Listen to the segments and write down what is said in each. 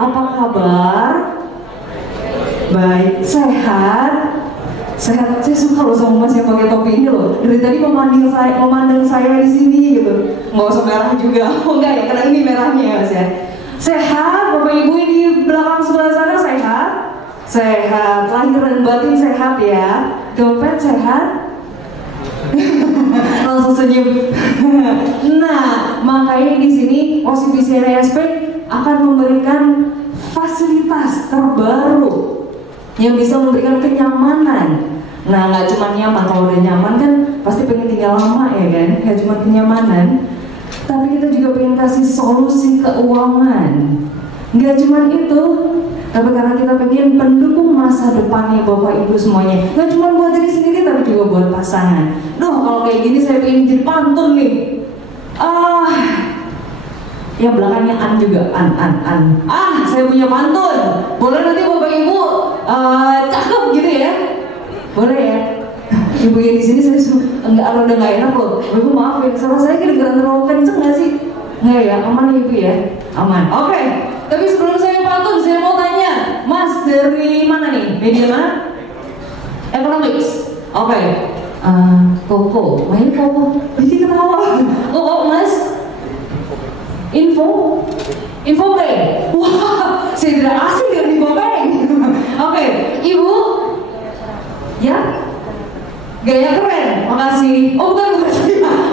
apa kabar? Baik, sehat? Sehat, saya suka loh sama mas yang pakai topi ini loh. Dari tadi memandang saya di sini gitu. Nggak usah merah juga. Oh enggak ya, karena ini merahnya ya mas ya. Sehat, bapak ibu di belakang sebelah sana sehat? Sehat, lahir dan batin sehat ya. Dompet sehat? Langsung senyum. Nah, makanya di sini OCBC NSP akan memberikan fasilitas terbaru yang bisa memberikan kenyamanan. Nah, nggak cuma nyaman, kalau udah nyaman kan pasti pengen tinggal lama ya kan, nggak cuma kenyamanan, tapi kita juga pengen kasih solusi keuangan. Nggak cuma itu, tapi karena kita pengen pendukung masa depannya bapak ibu semuanya, nggak cuma buat diri sendiri tapi juga buat pasangan. Duh, kalau kayak gini saya pengen jadi pantun nih. Yang belakangnya an juga, an. Saya punya pantun. Boleh nanti bapak ibu cakep gitu ya? Boleh ya? Ibu yang di sini saya suruh udah nggak enak loh. Ibu maaf ya, sama saya kedengeran terlalu kenceng nggak sih? Nggak ya, aman ya ibu ya? Aman. Oke. Tapi sebelum saya pantun, saya mau tanya, Mas dari mana nih? Media mana? Economics. Oke. Koko, main Koko. Jadi ketawa. Koko Mas? Info bank. Wah, saya tidak asing dengan info bank. Oke, ibu, ya, gaya keren. Makasih. Oh bukan.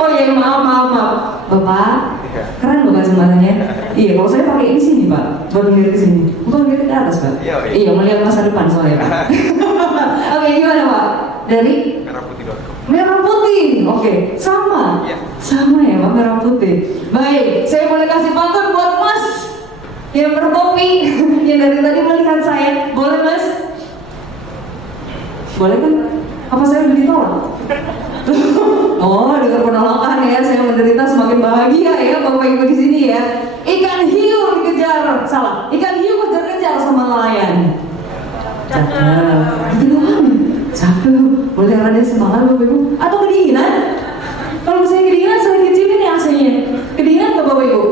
Oh ya, maaf. Bapak, keren loh kacamatanya. Iya, kalau saya pakai ini sini pak, buat melihat ke sini. Bukan melihat ke atas pak. Iya, melihat masa depan soalnya pak. Oke, gimana pak? Dari Merah Putih. Oke, sama. Sama ya pak, Merah Putih. Baik, saya boleh kasih pantun buat mas yang bertopi yang dari tadi melihat saya. Boleh mas? Boleh kan? Apa saya udah ditolak? Oh, dengan penolakan ya, saya menderita semakin bahagia ya bapak ibu di sini ya. Ikan hiu dikejar, salah. Ikan hiu kejar-kejar sama nelayan. Cakep. Itu doang. Cakep. Boleh rada semangat bapak ibu? Atau kedinginan? Kalau misalnya kedinginan, saya kecilin ya AC-nya. Kedinginan nggak bapak ibu?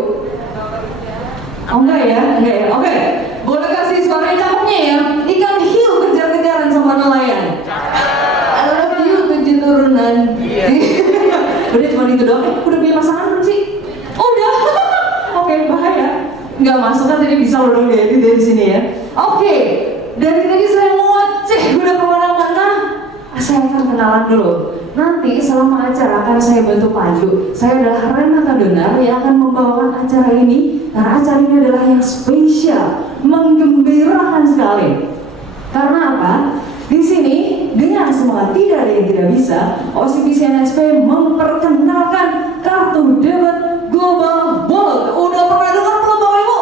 Oh enggak ya? Oke. Boleh kasih suara yang cakepnya ya. Ikan hiu kejar-kejaran sama nelayan. I love you 7 turunan. Udah cuma itu doang. Udah punya pasangan belum sih? Udah. Oke, bahaya. Nggak masuk kan tadi bisa lo dong diedit dari sini ya. Oke. Dari tadi saya ngoceh udah kemana-mana. Saya akan kenalan dulu. Nanti selama acara akan saya bantu pandu. Saya adalah Renata Donar yang akan membawakan acara ini. Karena acara ini adalah yang spesial, menggembirakan sekali. Karena apa? Di sini dengan semangat tidak ada yang tidak bisa, OCBC NSP memperkenalkan kartu debit Global Wallet. Udah pernah dengar belum Bapak Ibu?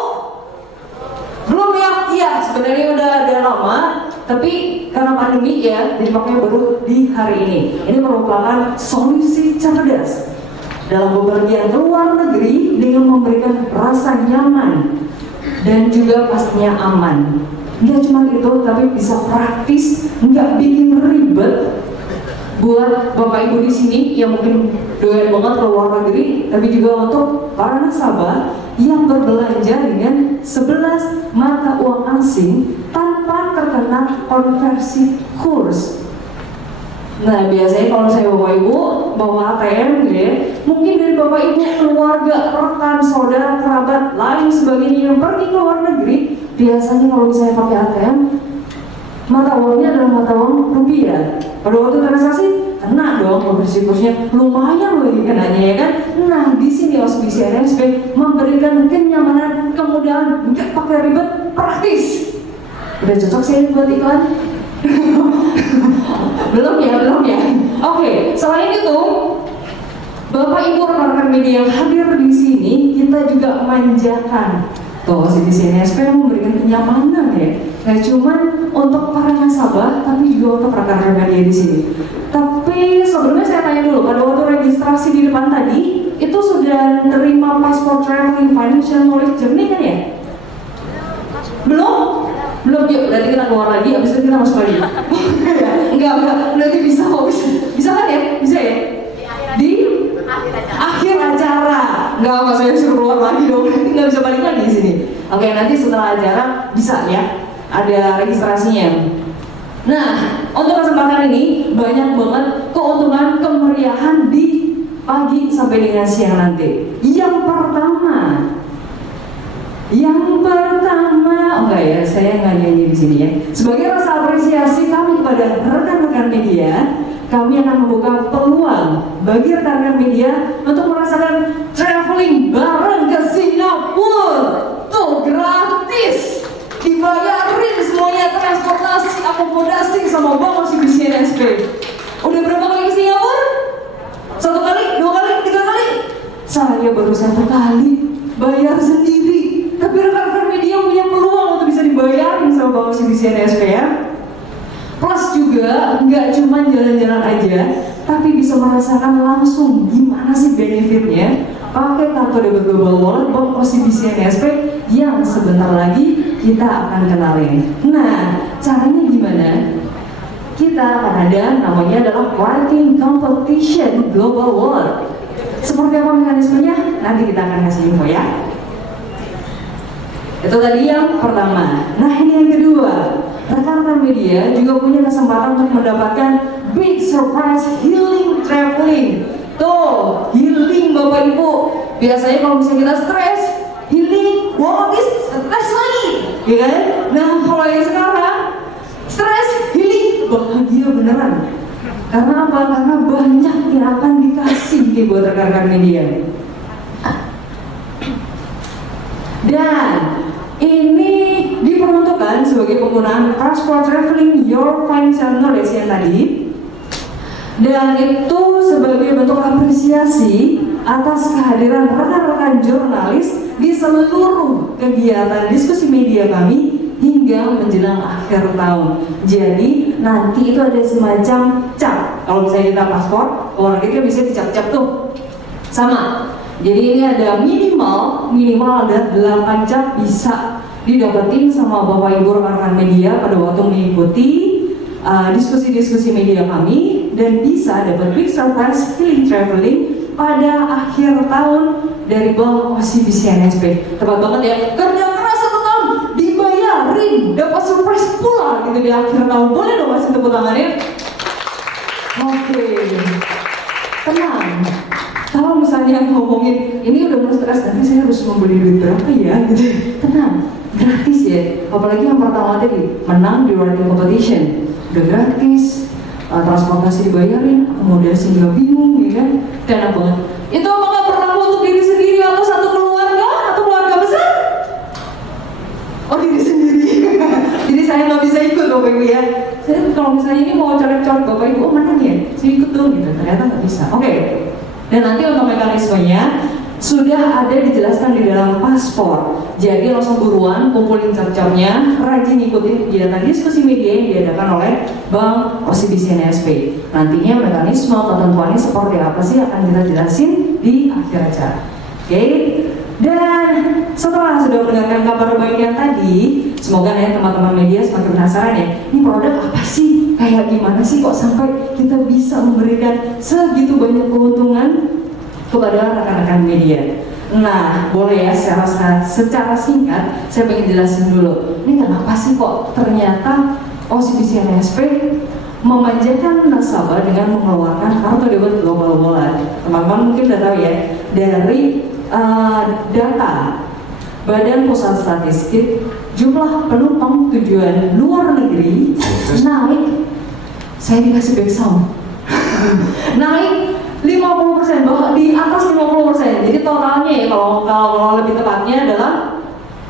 Belum ya? Iya, sebenarnya udah ada lama. Tapi karena pandemi ya, jadi makanya baru di hari ini. Ini merupakan solusi cerdas dalam bepergian ke luar negeri dengan memberikan rasa nyaman dan juga pastinya aman. Nggak cuma itu, tapi bisa praktis, nggak bikin ribet buat bapak ibu di sini yang mungkin doyan banget ke luar negeri, tapi juga untuk para nasabah yang berbelanja dengan 11 mata uang asing tanpa terkena konversi kurs. Nah, biasanya kalau saya bapak ibu bawa ATM gitu ya, mungkin dari bapak ibu, keluarga, rekan, saudara, kerabat, lain sebagainya yang pergi ke luar negeri, biasanya kalau misalnya pakai ATM, mata uangnya adalah mata uang rupiah. Pada waktu transaksi, kena dong konversi kursnya, lumayan loh ini kenanya ya kan. Nah, di sini OCBC NSP memberikan kenyamanan, kemudahan, nggak pakai ribet, praktis. Udah cocok saya buat iklan? belum ya. Oke, selain itu, Bapak Ibu rekan-rekan media yang hadir di sini, kita juga manjakan. Tuh, OCBC NSP memberikan kenyamanan ya. Nggak cuma untuk para nasabah, tapi juga untuk rekan-rekan media di sini. Tapi sebelumnya saya tanya dulu, pada waktu registrasi di depan tadi, itu sudah menerima paspor traveling financial knowledge journey kan ya? Belum, yuk, berarti kita keluar lagi, abis itu kita masuk lagi. Enggak, berarti bisa kok, bisa kan ya? Bisa ya? Di akhir acara. Enggak, saya suruh keluar lagi dong, nggak bisa balik lagi di sini. Oke, nanti setelah acara bisa ya, ada registrasinya. Nah, untuk kesempatan ini banyak banget keuntungan kemeriahan di pagi sampai dengan siang nanti. Yang pertama, oh enggak ya, saya nggak nyanyi di sini ya. Sebagai rasa apresiasi kami kepada rekan-rekan media, kami akan membuka peluang bagi rekan-rekan media untuk merasakan traveling bareng ke Singapura. Tuh gratis, dibayarin semuanya, transportasi, akomodasi sama Bank OCBC NSP. Udah berapa kali ke Singapura? 1 kali, 2 kali, 3 kali? Saya baru 1 kali, bayar sendiri. Tapi rekan-rekan media punya peluang untuk bisa dibayarin sama Bank OCBC NSP ya. Plus juga nggak cuma jalan-jalan aja, tapi bisa merasakan langsung gimana sih benefitnya pakai kartu debit Global Wallet Bank OCBC NSP yang sebentar lagi kita akan kenalin. Nah, caranya gimana? Kita akan ada namanya adalah writing competition Global Wallet. Seperti apa mekanismenya? Nanti kita akan kasih info ya. Itu tadi yang pertama. Nah, ini yang kedua. Rekan-rekan media juga punya kesempatan untuk mendapatkan big surprise healing traveling. Tuh, healing Bapak Ibu. Biasanya kalau misalnya kita stres, healing, habis stres lagi, ya kan? Nah, kalau yang sekarang stres, healing, bahagia beneran. Karena apa? Karena banyak yang akan dikasih nih buat rekan-rekan media. Dan ini diperuntukkan sebagai penggunaan transport traveling your financial knowledge yang tadi, dan itu sebagai bentuk apresiasi atas kehadiran rekan-rekan jurnalis di seluruh kegiatan diskusi media kami hingga menjelang akhir tahun. Jadi nanti itu ada semacam cap. Kalau misalnya kita paspor, kalau kita bisa dicap-cap tuh sama. Jadi ini ada minimal ada 8 cap bisa didapetin sama Bapak Ibu rekan-rekan media pada waktu mengikuti diskusi-diskusi media kami, dan bisa dapat big surprise healing traveling pada akhir tahun dari Bank OCBC NSP. Tepat banget ya, kerja keras 1 tahun dibayarin, dapat surprise pula gitu di akhir tahun. Boleh dong kasih tepuk tangannya? Oke, tenang. Kalau misalnya ngomongin ini udah mulai stres, nanti saya harus membeli duit berapa ya gitu, tenang, gratis ya. Apalagi yang pertama tadi, menang di writing competition, udah gratis, transportasi dibayarin, akomodasi nggak bingung, ya kan? Enak banget. Itu apakah berlaku untuk diri sendiri atau satu keluarga atau keluarga besar? Oh, diri sendiri. Jadi saya nggak bisa ikut Bapak Ibu ya. Saya kalau misalnya ini mau coret-coret Bapak Ibu, oh menang ya, saya ikut dong gitu. Ternyata nggak bisa. Oke. Dan nanti untuk mekanismenya sudah ada dijelaskan di dalam paspor. Jadi langsung buruan kumpulin cap-capnya, rajin ikutin kegiatan diskusi media yang diadakan oleh Bank OCBC NSP. Nantinya mekanisme ketentuannya seperti apa sih akan kita jelasin di akhir acara. Oke. Dan setelah sudah mendengarkan kabar baik yang tadi, semoga ya teman-teman media semakin penasaran ya, ini produk apa sih? Kayak gimana sih kok sampai kita bisa memberikan segitu banyak keuntungan kepada rekan-rekan media? Nah, boleh ya secara singkat saya pengen jelasin dulu. Ini kenapa sih kok ternyata OCBC NSP memanjakan nasabah dengan mengeluarkan kartu debit Global Wallet? Teman-teman mungkin udah tahu ya, dari data Badan Pusat Statistik, jumlah penumpang tujuan luar negeri naik, saya dikasih back sound, naik 50%, bahwa di atas 50%. Jadi totalnya ya kalau lebih tepatnya adalah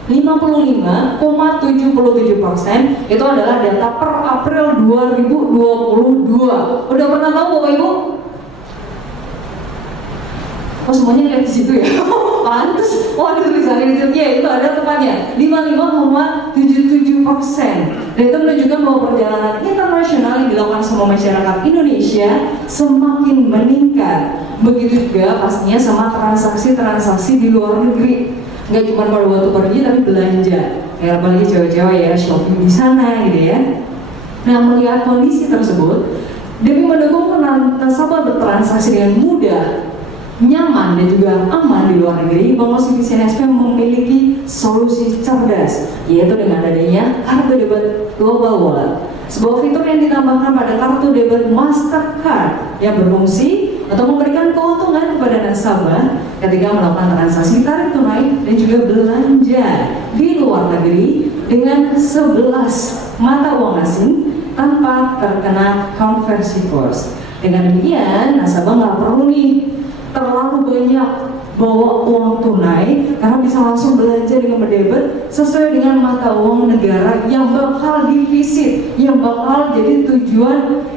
55,77%. Itu adalah data per April 2022. Udah pernah tahu Bapak Ibu? Oh, semuanya kayak di situ ya. Pantes. Wah, itu tulisannya di situ ya, itu ada tepatnya 55,77%. Dan itu menunjukkan bahwa perjalanan internasional yang dilakukan sama masyarakat Indonesia semakin meningkat. Begitu juga pastinya sama transaksi-transaksi di luar negeri. Nggak cuma pada waktu pergi tapi belanja. Kayak apalagi cewek-cewek ya, shopping di sana gitu ya. Nah, melihat kondisi tersebut, demi mendukung nasabah bertransaksi dengan mudah, nyaman dan juga aman di luar negeri, Bank OCBC NSP memiliki solusi cerdas, yaitu dengan adanya kartu debit Global Wallet, sebuah fitur yang ditambahkan pada kartu debit Mastercard yang berfungsi untuk memberikan keuntungan kepada nasabah ketika melakukan transaksi tarik tunai dan juga belanja di luar negeri dengan 11 mata uang asing tanpa terkena conversion cost. Dengan demikian, nasabah nggak perlu nih terlalu banyak bawa uang tunai karena bisa langsung belanja dengan berdebit sesuai dengan mata uang negara yang bakal divisit, yang bakal jadi tujuan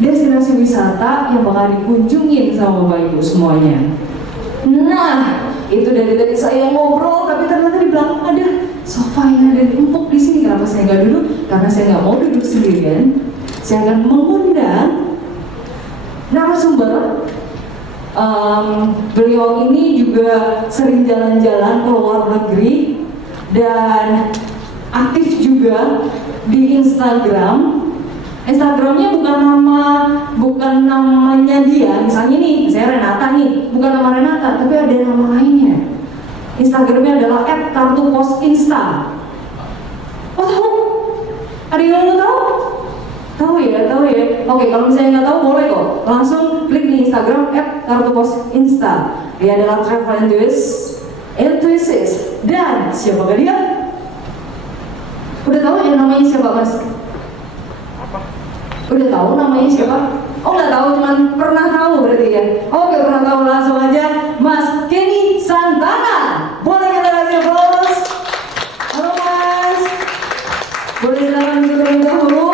destinasi wisata yang bakal dikunjungin sama Bapak Ibu semuanya. Nah, itu dari tadi saya ngobrol, tapi ternyata di belakang ada sofa yang ada empuk di sini. Kenapa saya nggak duduk? Karena saya nggak mau duduk sendirian. Saya akan mengundang narasumber. Beliau ini juga sering jalan-jalan ke luar negeri dan aktif juga di Instagram. Instagramnya bukan namanya dia. Misalnya nih, saya Renata nih, bukan nama Renata, tapi ada nama lainnya. Instagramnya adalah @kartupos_insta. Oh tahu? Ada yang mau tahu? Tahu ya. Oke, kalau misalnya nggak tahu boleh kok. Langsung klik di Instagram @kartupos_insta. Dia adalah travel enthusiast. Dan siapakah dia? Udah tahu ya namanya siapa, Mas? Udah tahu namanya siapa? Oh nggak tahu, cuman pernah tahu berarti ya. Oke, pernah tahu, langsung aja Mas Kenny Santana. Boleh kita kasih aplaus? Halo Mas. Boleh silakan terlebih dahulu.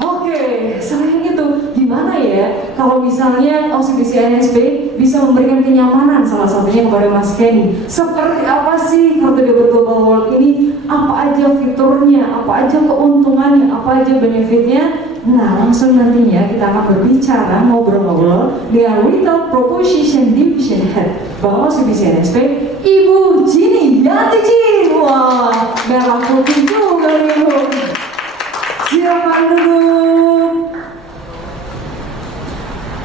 Oke, selain itu gimana ya kalau misalnya OCBC NSP bisa memberikan kenyamanan salah satunya kepada Mas Kenny? Seperti apa sih kartu debit Global Wallet ini? Apa aja fiturnya? Apa aja keuntungannya? Apa aja benefitnya? Nah, langsung nantinya kita akan berbicara, ngobrol-ngobrol dengan Retail Proposition Division Head Bank OCBC NSP, Ibu Ginny Yatijin. Wah, merah putih juga nih Bu. Silakan duduk.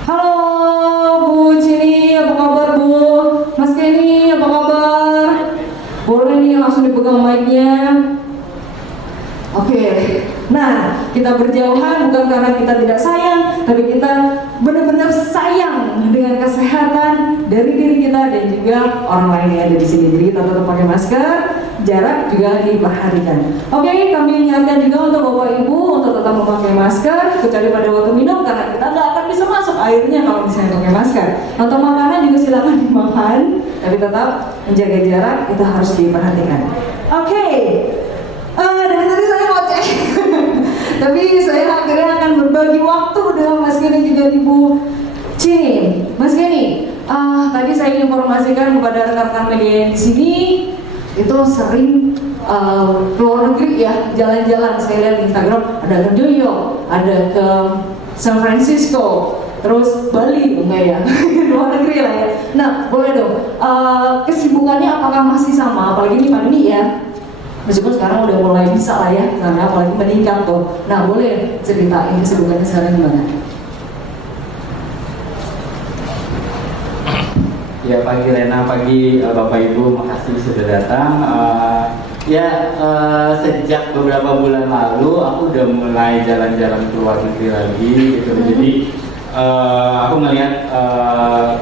Halo Bu Ginny, apa kabar Bu? Mas Kenny, apa kabar? Boleh nih langsung dipegang mic-nya. Oke. Nah, kita berjauhan bukan karena kita tidak sayang, tapi kita benar-benar sayang dengan kesehatan dari diri kita dan juga orang lain yang ada di sini. Jadi kita tetap pakai masker, jarak juga diperhatikan. Oke, kami ingatkan juga untuk Bapak Ibu untuk tetap memakai masker, kecuali pada waktu minum karena kita nggak akan bisa masuk airnya kalau misalnya pakai masker. Untuk makanan juga silakan dimakan, tapi tetap menjaga jarak itu harus diperhatikan. Oke. Dari tadi saya ngoceh tapi saya akhirnya akan berbagi waktu dengan Mas Kenny juga Ibu Ginny. Mas Kenny, tadi saya informasikan kepada rekan-rekan media di sini itu sering keluar negeri ya, jalan-jalan. Saya lihat di Instagram ada ke New York, ada ke San Francisco, terus Bali, enggak ya, luar negeri lah ya. Nah, boleh dong, kesibukannya apakah masih sama, apalagi ini pandemi ya? Meskipun sekarang udah mulai bisa lah ya, karena apalagi meningkat tuh. Nah, boleh ceritain kesibukannya sekarang gimana? Ya, pagi Lena, pagi Bapak Ibu, makasih sudah datang. Sejak beberapa bulan lalu aku udah mulai jalan-jalan ke luar negeri lagi gitu. Jadi aku ngelihat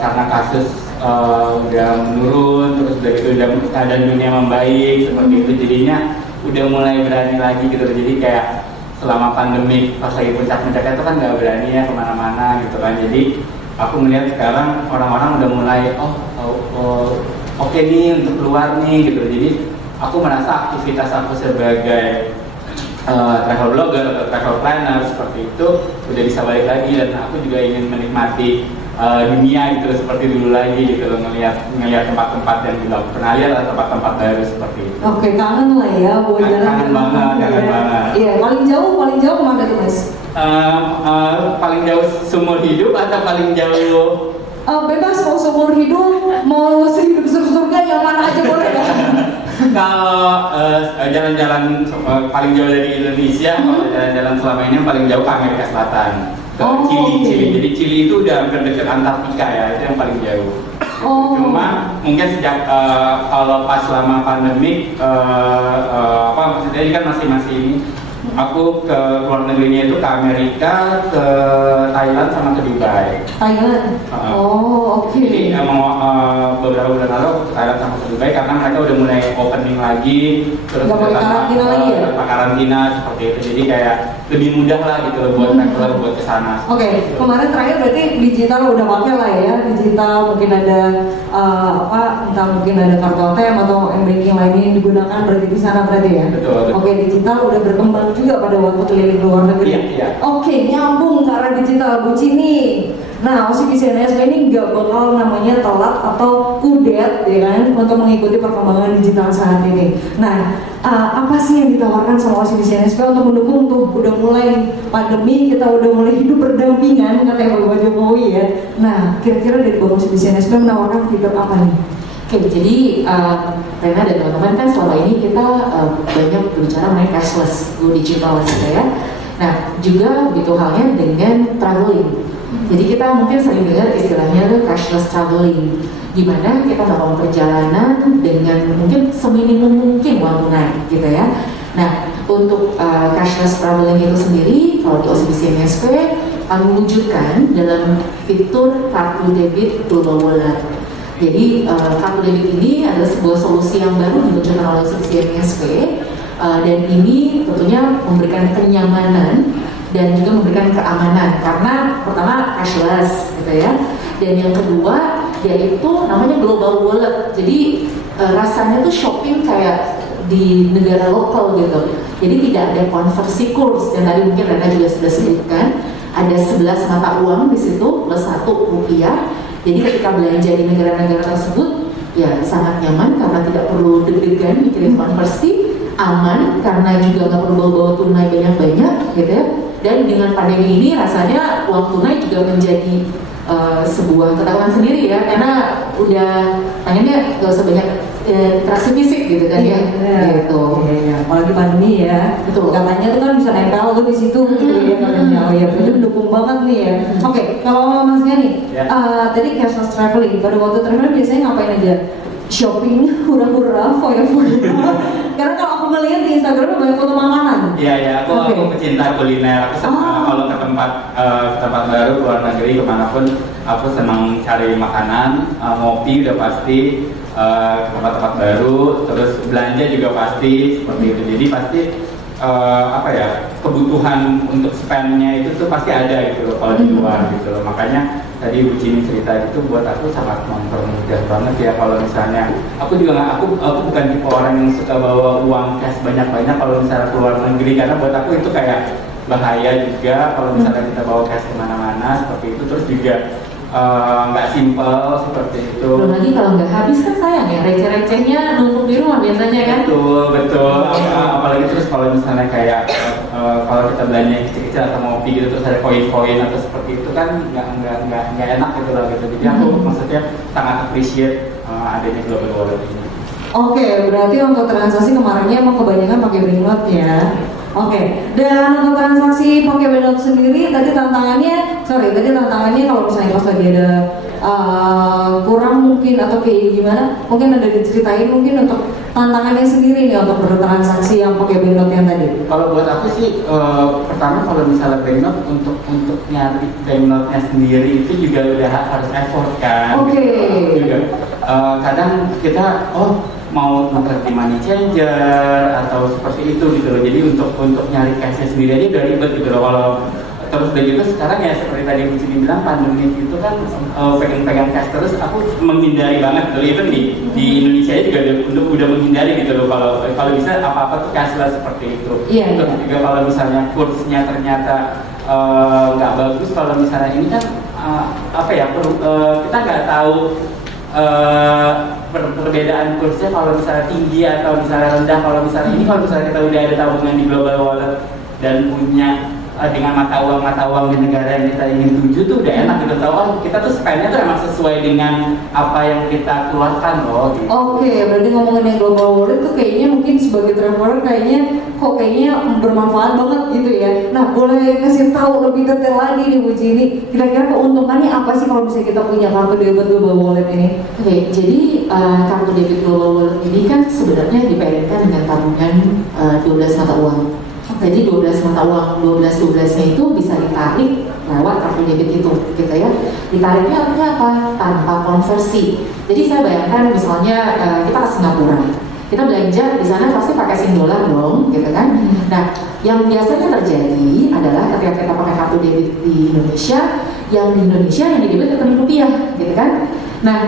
karena kasus udah menurun, terus udah gitu udah keadaan dunia membaik seperti itu, jadinya udah mulai berani lagi gitu. Jadi kayak selama pandemi pas lagi puncak-puncaknya itu kan nggak berani ya kemana-mana gitu kan. Jadi aku melihat sekarang orang-orang udah mulai oke nih untuk keluar nih gitu. Jadi aku merasa aktivitas aku sebagai travel blogger atau travel planner seperti itu udah bisa balik lagi, dan aku juga ingin menikmati dunia gitu seperti dulu lagi gitu loh, ngelihat tempat-tempat yang belum pernah lihat atau tempat-tempat baru seperti itu. Oke, kangen lah ya buat jalan. Kangen banget. Iya, paling jauh kemana tuh Mas? Paling jauh seumur hidup atau paling jauh? Bebas, mau seumur hidup, mau sehidup surga yang mana aja boleh ya. Kalau jalan-jalan paling jauh dari Indonesia, kalau jalan-jalan selama ini paling jauh ke Amerika Selatan, ke Chili. Jadi Chili Chili itu udah hampir dekat Antartika ya, itu yang paling jauh. Oh. Cuma mungkin sejak kalau pas selama pandemi maksudnya ini kan masih ini, aku ke luar negerinya itu ke Amerika, ke Thailand sama ke Dubai. Thailand. Oh, oke. Jadi emang beberapa bulan lalu aku ke Thailand sama ke Dubai karena mereka udah mulai opening lagi, terus nggak pakai karantina lagi ya? Tanpa karantina seperti itu, jadi kayak lebih mudah lah gitu buat traveler buat kesana. Oke, kemarin terakhir berarti digital udah pakai lah ya, digital mungkin ada entah mungkin ada kartu ATM atau m-banking lainnya yang digunakan berarti di sana berarti ya. Betul. Oke, digital udah berkembang juga pada waktu keliling ke luar negeri. Iya. Oke, nyambung ke arah digital Bu Cini. Nah, OCBC NSP ini nggak bakal namanya telat atau kudet ya kan untuk mengikuti perkembangan digital saat ini. Nah, apa sih yang ditawarkan sama OCBC NSP untuk mendukung tuh udah mulai pandemi, kita udah mulai hidup berdampingan katanya Bapak Jokowi ya. Nah, kira-kira dari Bapak OCBC NSP menawarkan fitur apa nih? Oke, jadi Rena dan teman-teman kan selama ini kita banyak berbicara mengenai cashless, go digital gitu ya. Nah, juga begitu halnya dengan traveling. Jadi kita mungkin sering dengar istilahnya tuh cashless traveling, di mana kita melakukan perjalanan dengan mungkin seminimum mungkin uang tunai gitu ya. Nah, untuk cashless traveling itu sendiri, kalau di OCBC NSP kami wujudkan dalam fitur kartu debit global wallet. Jadi kartu debit ini adalah sebuah solusi yang baru diluncurkan oleh OCBC NSP dan ini tentunya memberikan kenyamanan dan juga memberikan keamanan karena pertama cashless gitu ya, dan yang kedua yaitu namanya global wallet. Jadi rasanya tuh shopping kayak di negara lokal gitu. Jadi tidak ada konversi kurs yang tadi mungkin Rena juga sudah sebutkan. Ada 11 mata uang di situ plus 1 rupiah. Jadi ketika belanja di negara-negara tersebut ya sangat nyaman karena tidak perlu deg-degan mikirin konversi, aman karena juga nggak perlu bawa-bawa tunai banyak-banyak gitu ya. Dan dengan pandemi ini rasanya uang tunai juga menjadi sebuah ketakutan sendiri ya, karena udah pengennya nggak usah banyak interaksi fisik gitu kan ya. Gitu. Iya. Apalagi pandemi ya. Betul. Katanya tuh kan bisa nempel tuh di situ gitu ya katanya. Oh ya, itu mendukung banget nih ya. Oke, kalau Mas Gani, tadi cashless traveling. Pada waktu traveling biasanya ngapain aja? Shopping, hura-hura, foya-foya. Karena kalau aku melihat di Instagram banyak foto makanan. Iya, aku pecinta kuliner. Aku senang kalau ke tempat baru luar negeri kemanapun, aku senang cari makanan, ngopi udah pasti, ke tempat-tempat baru, terus belanja juga pasti seperti itu. Jadi pasti kebutuhan untuk spendnya itu tuh pasti ada gitu loh kalau di luar gitu loh. Makanya tadi Bu Cini cerita itu buat aku sangat mempermudah banget ya. Kalau misalnya aku juga aku bukan tipe orang yang suka bawa uang cash banyak-banyak kalau misalnya keluar negeri, karena buat aku itu kayak bahaya juga kalau misalnya kita bawa cash kemana-mana seperti itu. Terus juga nggak simpel seperti itu. Belum lagi kalau nggak habis kan sayang ya, receh-recehnya numpuk di rumah biasanya kan. Betul. Apalagi terus kalau misalnya kayak kalau kita belanja yang kecil-kecil atau ngopi gitu terus ada koin-koin atau seperti itu kan nggak enak gitu lah gitu. Jadi aku maksudnya sangat appreciate adanya global wallet ini. Oke, berarti untuk transaksi kemarinnya emang kebanyakan pakai Bringlot ya. Oke, dan untuk transaksi pakai Bringlot sendiri tadi tantangannya kalau misalnya pas lagi ada kurang mungkin atau kayak gimana, mungkin ada diceritain mungkin untuk tantangannya sendiri nih untuk bertransaksi yang pakai Bringlot yang tadi. Kalau buat aku sih pertama kalau misalnya Bringlot untuk nyari Bringlotnya sendiri itu juga udah harus effort kan. Oke. Juga kadang kita mau nuker di money changer atau seperti itu gitu loh. Jadi untuk nyari cashnya sendiri aja udah ribet gitu loh. Kalau terus udah gitu sekarang ya seperti tadi Bu Cini bilang pandemi itu kan pegang cash terus, aku menghindari banget gitu. Even di Indonesia juga udah menghindari gitu loh. Kalau bisa apa-apa tuh cashless seperti itu. Iya. Terus juga kalau misalnya kursnya ternyata nggak bagus, kalau misalnya ini kan kita nggak tahu perbedaan kursnya kalau misalnya tinggi atau misalnya rendah. Kalau misalnya kita udah ada tabungan di global wallet dan punya dengan mata uang di negara yang kita ingin tuju tuh udah enak gitu, tahu oh kita tuh spendnya tuh emang sesuai dengan apa yang kita keluarkan loh gitu. Oke, berarti ngomongin yang global wallet tuh kayaknya mungkin sebagai traveler kayaknya bermanfaat banget gitu ya. Nah, boleh kasih tahu lebih detail lagi nih Bu Cini, kira-kira keuntungannya apa sih kalau misalnya kita punya kartu debit global wallet ini? Oke, jadi kartu debit global wallet ini kan sebenarnya dipairkan dengan tabungan 12 mata uang. Jadi 12 mata uang, 12-12-nya itu bisa ditarik lewat kartu debit itu, gitu ya. Ditariknya artinya apa? Tanpa konversi. Jadi saya bayangkan misalnya kita ke Singapura, kita belanja di sana pasti pakai Sing dolar dong, gitu kan? Nah, yang biasanya terjadi adalah ketika kita pakai kartu debit di Indonesia, yang di debit rekening rupiah, gitu kan? Nah,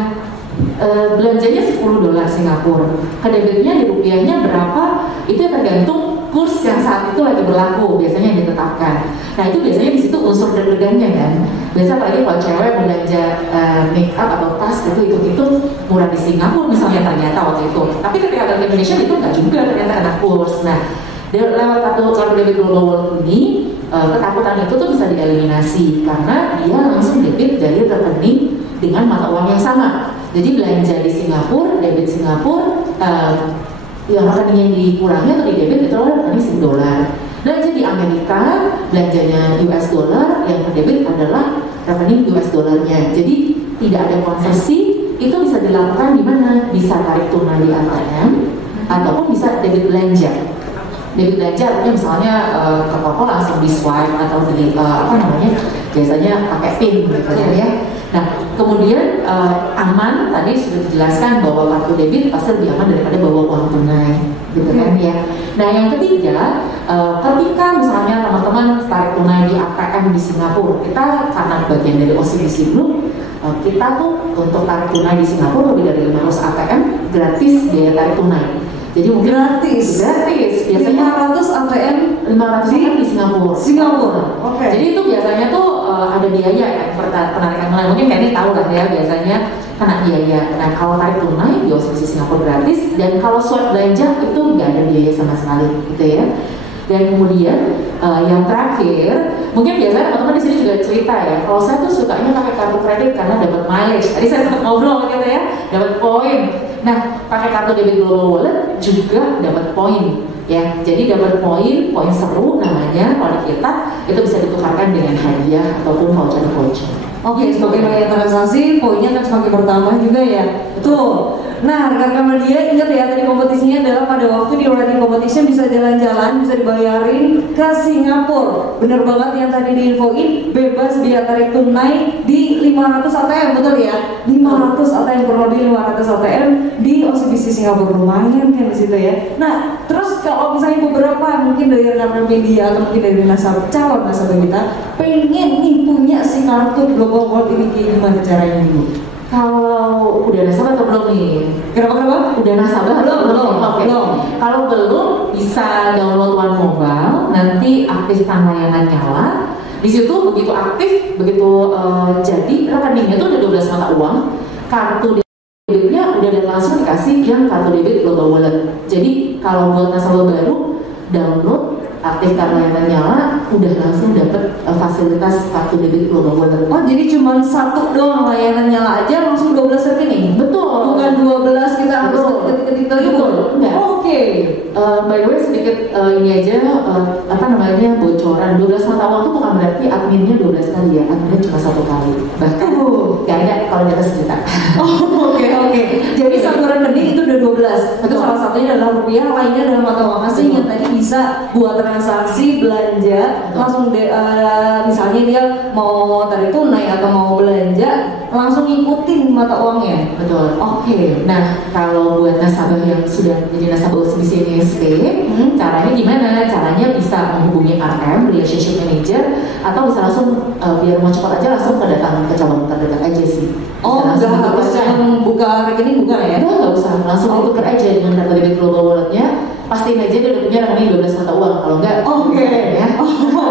belanjanya 10 dolar Singapura, ke debitnya di rupiahnya berapa? Itu tergantung kurs yang saat itu lagi berlaku, biasanya yang ditetapkan. Nah itu biasanya di situ unsur deg-degannya kan. Biasa apalagi kalau cewek belanja make up atau tas itu murah di Singapura misalnya ternyata waktu itu. Tapi ketika ke Indonesia itu nggak juga ternyata kena kurs. Nah lewat kartu debit global wallet ini ketakutan itu tuh bisa dieliminasi karena dia langsung debit dari rekening dengan mata uang yang sama. Jadi belanja di Singapura, debit Singapura, yang rekening yang dikurangi atau di debit itu rekening Sing dolar. Belanja di Amerika, belanjanya US dollar, yang debit adalah rekening US dolarnya. Jadi tidak ada konversi, itu bisa dilakukan di mana? Bisa tarik tunai di ATM ataupun bisa debit belanja. Debit belanja artinya misalnya ke toko langsung di swipe atau di biasanya pakai PIN gitu ya. Nah, kemudian aman, tadi sudah dijelaskan bahwa kartu debit pasti lebih aman daripada bawa uang tunai, gitu kan ya. Nah, yang ketiga, ketika misalnya teman-teman tarik tunai di ATM di Singapura, kita karena bagian dari OCBC Group, kita tuh untuk tarik tunai di Singapura lebih dari 500 ATM gratis biaya tarik tunai. Jadi mungkin gratis. Biasanya 500 ATM di Singapura. Okay. Jadi itu biasanya tuh ada biaya ya, penarikan tunai. Mungkin kayaknya tahu lah ya, biasanya kena biaya. Nah kalau tarik tunai di OCBC Singapura gratis, dan kalau swipe belanja itu nggak ada biaya sama sekali, gitu ya. Dan kemudian yang terakhir, mungkin biasanya teman-teman di sini juga cerita ya. Kalau saya tuh sukanya pakai kartu kredit karena dapat mileage. Tadi saya sempat ngobrol gitu ya, dapat poin. Nah, pakai kartu debit global wallet juga dapat poin. Ya, jadi dapat poin seru namanya kalau di kita itu bisa ditukarkan dengan hadiah ataupun voucher. Oke, sebagai biaya transaksi, poinnya kan semakin bertambah juga ya. Betul. Nah, rekan-rekan media ingat ya, tadi kompetisinya adalah pada waktu di riding competition bisa jalan-jalan, bisa dibayarin ke Singapura. Bener banget yang tadi diinfoin, bebas biaya tarik tunai di 500 ATM, betul ya? 500 ATM, kurang lebih 500 ATM di OCBC Singapura, lumayan kan di situ ya. Nah, terus kalau misalnya beberapa mungkin dari rekan-rekan media atau mungkin dari calon nasabah kita pengen nih punya si kartu global wallet ini, kayak gimana caranya dulu? Kalau udah nasabah atau belum nih? Kenapa? Udah nasabah belum? Okay. Kalau belum bisa download One Mobile, nanti aktifkan layanan nyala. Di situ begitu aktif, begitu jadi rekeningnya itu udah 12 mata uang, kartu debitnya udah langsung dikasih yang kartu debit global wallet. Jadi kalau buat nasabah baru download, aktifkan layanan nyala, udah langsung dapat fasilitas kartu debit global wallet. Oh, jadi cuma satu doang layanan nyala aja langsung 12 rekening? Betul. Bukan 12 kita harus ketik-ketik lagi? Betul. Enggak. Oke. By the way sedikit ini aja bocoran 12 mata uang itu bukan berarti adminnya 12 kali ya, adminnya cuma 1 kali. Bahkan nggak ada kalau di atas juta. Oke. Jadi satu rekening itu udah 12. Itu salah satunya adalah rupiah, lainnya adalah mata uang asing yang tadi bisa buat transaksi belanja langsung misalnya dia mau tarik tunai atau mau belanja langsung ngikutin mata uangnya. Betul. Oke. Nah kalau buat nasabah yang sudah jadi nasabah OCBC NSP, caranya gimana? Caranya bisa menghubungi RM, relationship manager, atau bisa langsung biar mau cepat aja langsung datang ke cabang terdekat aja sih. Oh, nggak harus buka rekening, bukan ya? Nggak usah, langsung tukar aja dengan data debit global walletnya. Pastiin aja dia udah punya rekening 12 mata uang, kalau enggak ya.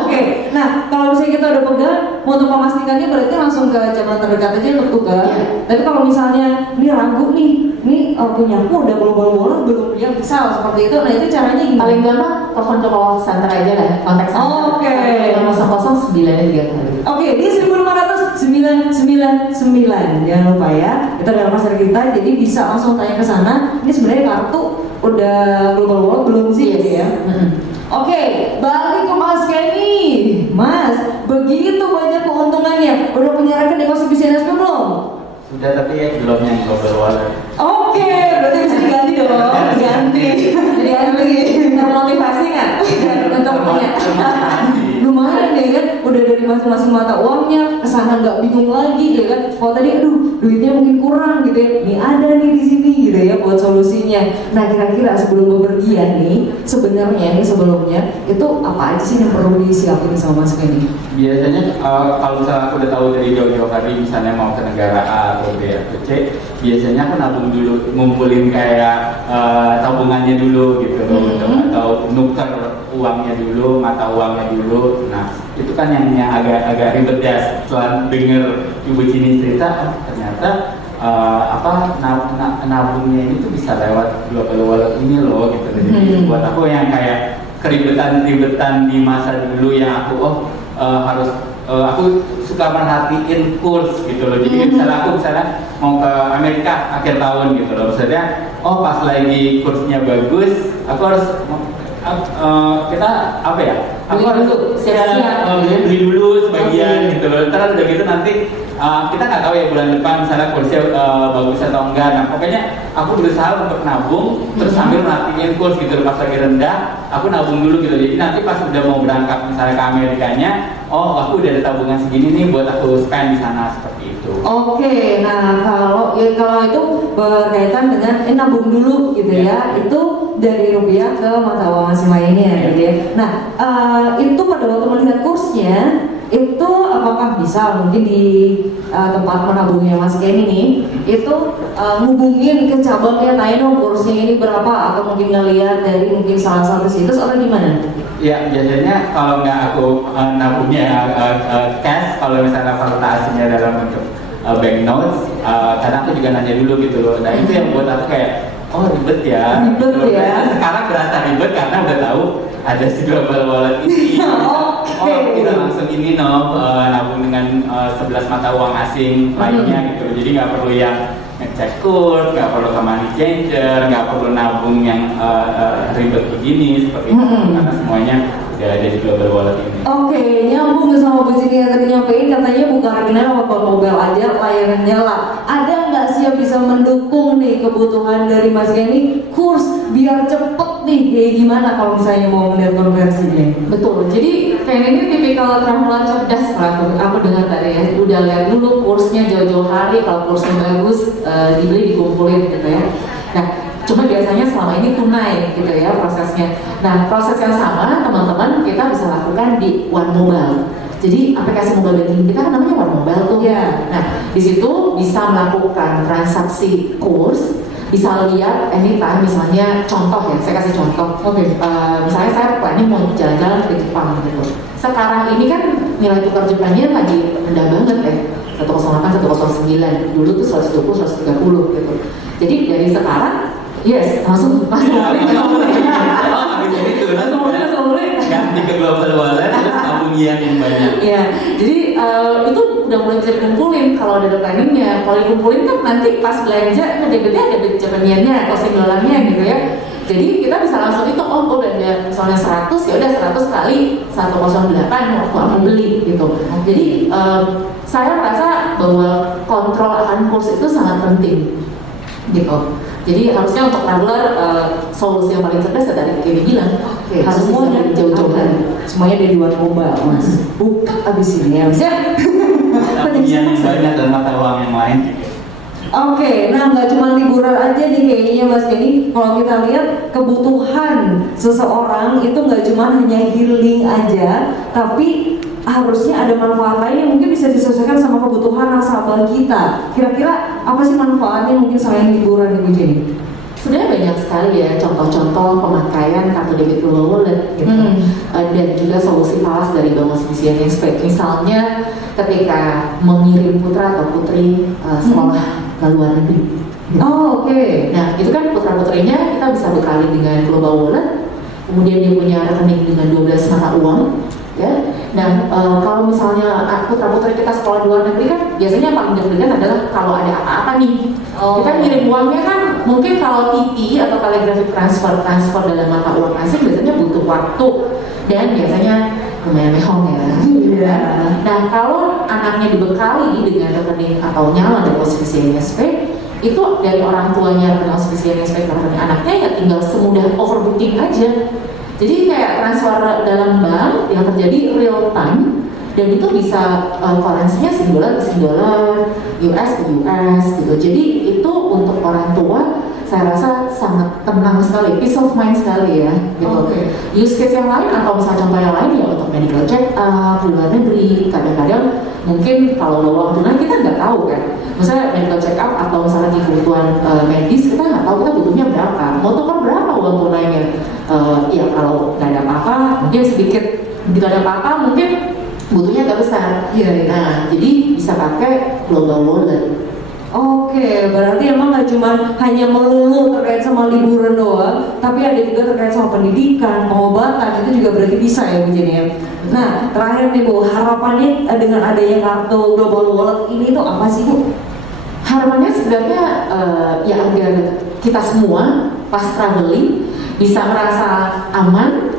Oke. Nah, kalau misalnya kita udah pegang, mau untuk memastikannya berarti langsung ke cabang terdekat aja untuk tukar. Tapi kalau misalnya ini ragu nih punya aku udah global wallet belum punya, misal seperti itu. Nah itu caranya gimana? Paling gampang telepon ke call center aja lah, kontak center. Oke. 009 Oke, di 1599, jangan lupa ya. Itu adalah masyarakat kita, jadi bisa langsung tanya ke sana. Ini sebenarnya kartu udah global wallet belum sih, Yes. ya? Oke, balik ke Mas Kenny. Mas, begitu banyak keuntungannya. Udah punya rekening OCBC NSP belum? Sudah, tapi ya belum yang global wallet. Oke, berarti bisa diganti dong. Diganti. termotivasi nggak untuk punya? Lumayan deh kan, udah dari masing-masing mata uangnya kesana nggak bingung lagi ya kan. Kalau tadi aduh duitnya mungkin kurang gitu ya, nih ada nih di sini gitu ya buat solusinya. Nah kira-kira sebelum bepergian nih, sebenarnya nih sebelumnya itu apa aja sih yang perlu disiapin sama Mas Kenny? Biasanya kalau misalnya aku udah tahu dari jauh-jauh hari, misalnya mau ke negara A atau B atau C, biasanya aku nabung dulu, ngumpulin kayak tabungannya dulu gitu loh, atau nuker uangnya dulu, mata uangnya dulu. Nah itu kan yang agak ribet ya. Setelah denger Ibu Cini cerita, ternyata nabungnya ini tuh bisa lewat global wallet ini loh gitu. Jadi buat aku yang kayak keribetan di masa dulu yang aku aku suka merhatiin kurs gitu loh. Jadi misalnya aku mau ke Amerika akhir tahun gitu loh. Misalnya pas lagi kursnya bagus, aku harus kita apa ya? Aku harus beli dulu sebagian gitu loh. Ntar udah gitu nanti kita nggak tahu ya bulan depan misalnya kursnya bagus atau enggak. Nah pokoknya aku berusaha untuk nabung terus sambil merhatiin kurs gitu loh. Pas lagi rendah aku nabung dulu gitu. Jadi nanti pas udah mau berangkat misalnya ke Amerikanya, aku udah ada tabungan segini nih buat aku spend di sana, seperti itu. Oke, nah kalau itu berkaitan dengan nabung dulu gitu ya, itu dari rupiah ke mata uang asing lainnya gitu ya. Nah itu pada waktu melihat kursnya itu apakah bisa mungkin di tempat menabungnya Mas Kenny nih itu ngubungin ke cabangnya, tanya dong kursnya ini berapa, atau mungkin ngeliat dari mungkin salah satu situs atau gimana? Ya biasanya kalau nggak aku nabungnya cash, kalau misalnya valuta asingnya dalam bentuk bank notes, kadang aku juga nanya dulu gitu loh. Nah itu yang buat aku kayak ribet ya. Ribet gitu. ya. Sekarang berasa ribet karena udah tahu ada si global wallet ini. Kita langsung ini nabung dengan 11 mata uang asing lainnya gitu. Jadi nggak perlu yang ngecek kurs, nggak perlu ke money changer, nggak perlu nabung yang ribet begini seperti itu, karena semuanya udah ada di global wallet ini. Oke, nyambung sama Bu Cini yang tadi nyampein, katanya buka rekening sama mobile aja layarnya nyala. Ada nggak sih yang bisa mendukung nih kebutuhan dari Mas Kenny kurs biar cepet nih kayak gimana kalau misalnya mau melihat konversinya? Betul, jadi Kenny ini tipikal tramula cerdas kalau aku dengar tadi ya. Udah lihat dulu kursnya jauh-jauh hari, kalau kursnya bagus dibeli dikumpulin gitu ya. Nah cuma biasanya selama ini tunai gitu ya prosesnya. Nah proses yang sama teman-teman kita bisa lakukan di One Mobile. Jadi aplikasi mobile banking kita kan namanya One Mobile tuh. Yeah. Nah di situ bisa melakukan transaksi kurs, bisa lihat anytime, misalnya contoh ya, saya kasih contoh. Misalnya saya planning mau jalan-jalan ke Jepang gitu. Sekarang ini kan nilai tukar Jepannya lagi rendah banget ya, 108, 109. Dulu tuh 120, 130 gitu. Jadi dari sekarang langsung ganti ke global wallet terus nabung yang banyak. Iya, jadi itu udah mulai bisa dikumpulin kalau ada planningnya. Kalau dikumpulin kan nanti pas belanja debitnya ada debit Japaniannya atau $1 gitu ya. Jadi kita bisa langsung itu, gue belanja misalnya 100, ya udah 100 kali 108 waktu aku beli gitu. Jadi saya merasa bahwa kontrol akan kurs itu sangat penting gitu. Jadi harusnya untuk traveler solusi yang paling cerdas tadi Kenny bilang harus semuanya jauh-jauh hari. Semuanya dari One Mobile Mas. Buka abis ini ya Mas ya. Yang banyak dan mata uang yang lain. Oke, nah nggak cuma liburan aja nih kayaknya Mas Kenny. Kalau kita lihat kebutuhan seseorang itu nggak cuma hanya healing aja, tapi harusnya ada manfaat lain yang mungkin bisa disesuaikan sama kebutuhan nasabah kita. Kira-kira apa sih manfaatnya mungkin selain liburan Ibu Jenny? Sebenarnya banyak sekali ya contoh-contoh pemakaian kartu debit global wallet gitu. Dan juga solusi falas dari Bank OCBC NSP. Misalnya ketika mengirim putra atau putri sekolah ke luar negeri. Oh, oke. Nah, itu kan putra-putrinya kita bisa bekali dengan global wallet, kemudian dia punya rekening dengan 12 mata uang, ya. Nah, kalau misalnya putra-putri kita sekolah di luar negeri kan biasanya yang paling deg-degan adalah kalau ada apa-apa nih. Kita ngirim uangnya kan mungkin kalau TP atau telegraphic transfer dalam mata uang asing biasanya butuh waktu dan biasanya lumayan mehong ya. Iya. Nah, kalau anaknya dibekali dengan rekening atau nyala deposito CNSP, itu dari orang tuanya rekening CNSP ke rekening anaknya ya tinggal semudah overbooking aja. Jadi kayak transfer dalam bank yang terjadi real time dan itu bisa currency-nya $1 ke $1, US ke US gitu. Jadi itu untuk orang tua saya rasa sangat tenang sekali, peace of mind sekali ya gitu. Okay. Use case yang lain atau misalnya contoh yang lain ya untuk medical check up di luar negeri, kadang-kadang mungkin kalau uang tunai kita nggak tahu kan, misalnya medical check up atau misalnya kebutuhan medis kita nggak tahu kita butuhnya berapa, mau tukar berapa uang tunainya. Ya kalau nggak ada apa-apa mungkin sedikit, tidak ada apa-apa mungkin butuhnya agak besar. Iya. Nah jadi bisa pakai global wallet. Oke, berarti emang nggak cuma hanya melulu terkait sama liburan doang, tapi ada juga terkait sama pendidikan, pengobatan, itu juga berarti bisa ya Bu Jenny ya. Nah, terakhir nih Bu, harapannya dengan adanya kartu global wallet ini tuh apa sih Bu? Harapannya sebenarnya ya agar kita semua pas traveling bisa merasa aman,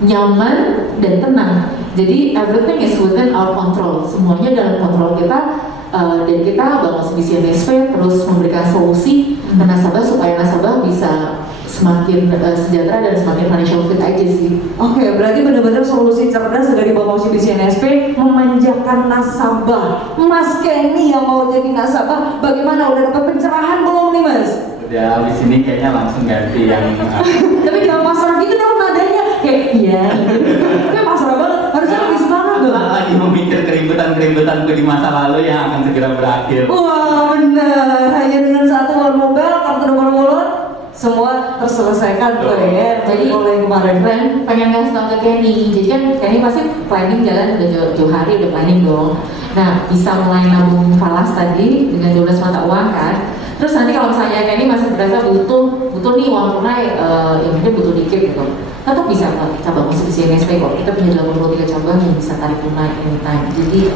nyaman, dan tenang. Jadi everything is within our control, semuanya dalam kontrol kita. Dan kita Bank OCBC NSP terus memberikan solusi ke nasabah supaya nasabah bisa semakin sejahtera dan semakin financial fit aja sih. Oke, berarti benar-benar solusi cerdas dari Bank OCBC NSP memanjakan nasabah. Mas Kenny yang mau jadi nasabah, bagaimana? Udah dapat pencerahan belum nih Mas? Udah, abis ini kayaknya langsung ganti yang Tapi jangan pasrah gitu dong nadanya. Kayak iya, kayak pasrah banget. Harusnya lebih semangat dong. lagi memikir keributan-keributanku di masa lalu yang akan segera berakhir. Wah benar, hanya dengan satu one mobile, kartu nomor mulut, semua terselesaikan tuh ya. Jadi mulai kemarin. Ren pengen ngasih tau ke Kenny, jadi kan Kenny pasti planning jalan udah jauh hari, udah planning dong. Nah bisa mulai nabung falas tadi dengan 12 mata uang kan. Terus nanti kalau misalnya Kenny masih berasa butuh nih uang tunai, yang mungkin butuh dikit gitu, tetap bisa cabang OCBC NSP kok. Kita punya 83 cabang yang bisa tarik tunai anytime. Jadi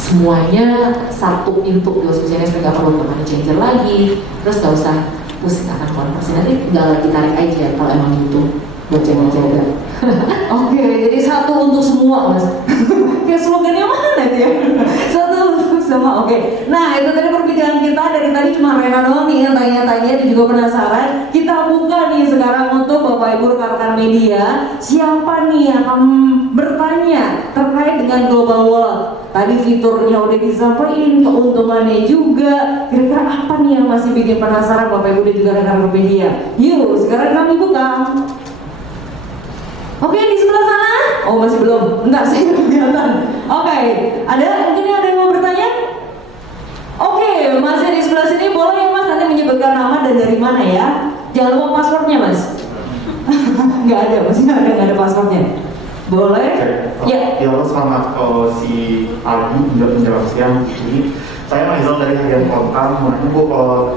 semuanya satu pintu di OCBC NSP, nggak perlu ke money changer lagi. Terus nggak usah pusing akan konversi, nanti tinggal ditarik aja kalau emang butuh buat jaga-jaga. Oke, jadi satu untuk semua Mas. Kayak slogannya mana dia? Satu untuk semua. Oke. Nah itu tadi perbincangan kita dari tadi cuma Rena doang nih yang tanya-tanya dan juga penasaran. Kita buka nih sekarang untuk Bapak Ibu rekan-rekan media. Siapa nih yang akan bertanya terkait dengan global wallet? Tadi fiturnya udah disampaikan, keuntungannya juga. Kira-kira apa nih yang masih bikin penasaran Bapak Ibu dan juga rekan-rekan media? Yuk, sekarang kami buka. Oke, di sebelah sana? Oh, masih belum. Enggak, saya kelihatan. Oke, mungkin ada yang mau bertanya? Oke, masih di sebelah sini. Boleh ya Mas nanti menyebutkan nama dan dari mana ya? Jangan lupa pasportnya Mas. Nggak ada, masih nggak ada pasportnya. Boleh? Ya. Ya, selamat si Aldi menjelang siang ini. Saya Maizal dari Harian Kontan. Mengenai Bu,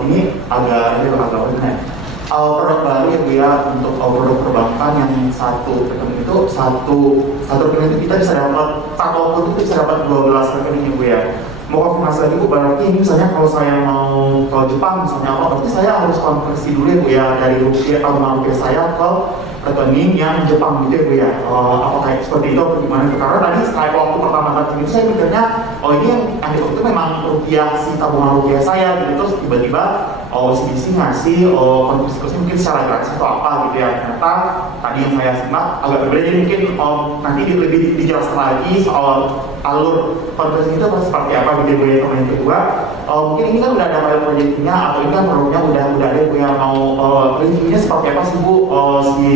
ini agak unik. Produk baru ya Bu ya, untuk produk perbankan yang satu rekening itu satu rekening itu kita bisa dapat satu akun itu bisa dapat 12 rekening ya Bu ya. Mau konfirmasi lagi Bu, berarti ini misalnya kalau saya mau ke Jepang misalnya apa, berarti saya harus konversi dulu ya Bu ya dari rupiah atau rupiah saya ke rekening yang Jepang gitu ya Bu ya. Apakah seperti itu atau gimana? Karena tadi setelah waktu pertama kali ini saya mikirnya ini yang anjir itu memang rupiah, si tabungan rupiah saya gitu, terus tiba-tiba OCBC ngasih konversi mungkin secara gratis atau apa gitu ya. Ternyata tadi yang saya simak agak berbeda, jadi mungkin nanti lebih dijelaskan lagi soal alur konversi itu seperti apa gitu Bu ya. Yang kedua, mungkin ini kan udah ada pilot projectnya atau ini kan produknya udah ada Bu ya, mau reviewnya seperti apa sih Bu si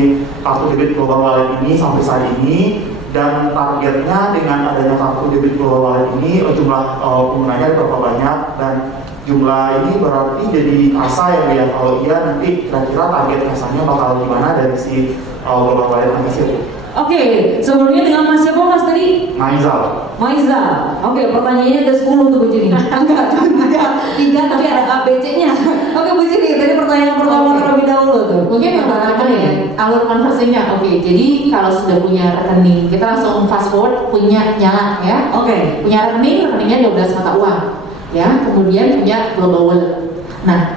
kartu debit global wallet ini sampai saat ini, dan targetnya dengan adanya kartu debit global wallet ini jumlah penggunanya berapa banyak, dan jumlah ini berarti jadi kasa ya Bu ya. Kalau iya nanti kira-kira target kasanya bakal gimana dari si global wallet nanti sih Bu? Oke, sebelumnya dengan Mas siapa Mas tadi? Maizal. Oke, pertanyaannya ada 10 tuh Bu Jenny. Enggak, cuma 3 tapi ada ABC-nya. Oke Bu Jenny. alur konversinya. Oke, jadi kalau sudah punya rekening, kita langsung fast forward, punya nyala ya. Oke. Punya rekeningnya 12 mata uang, ya. Kemudian punya global wallet. Nah,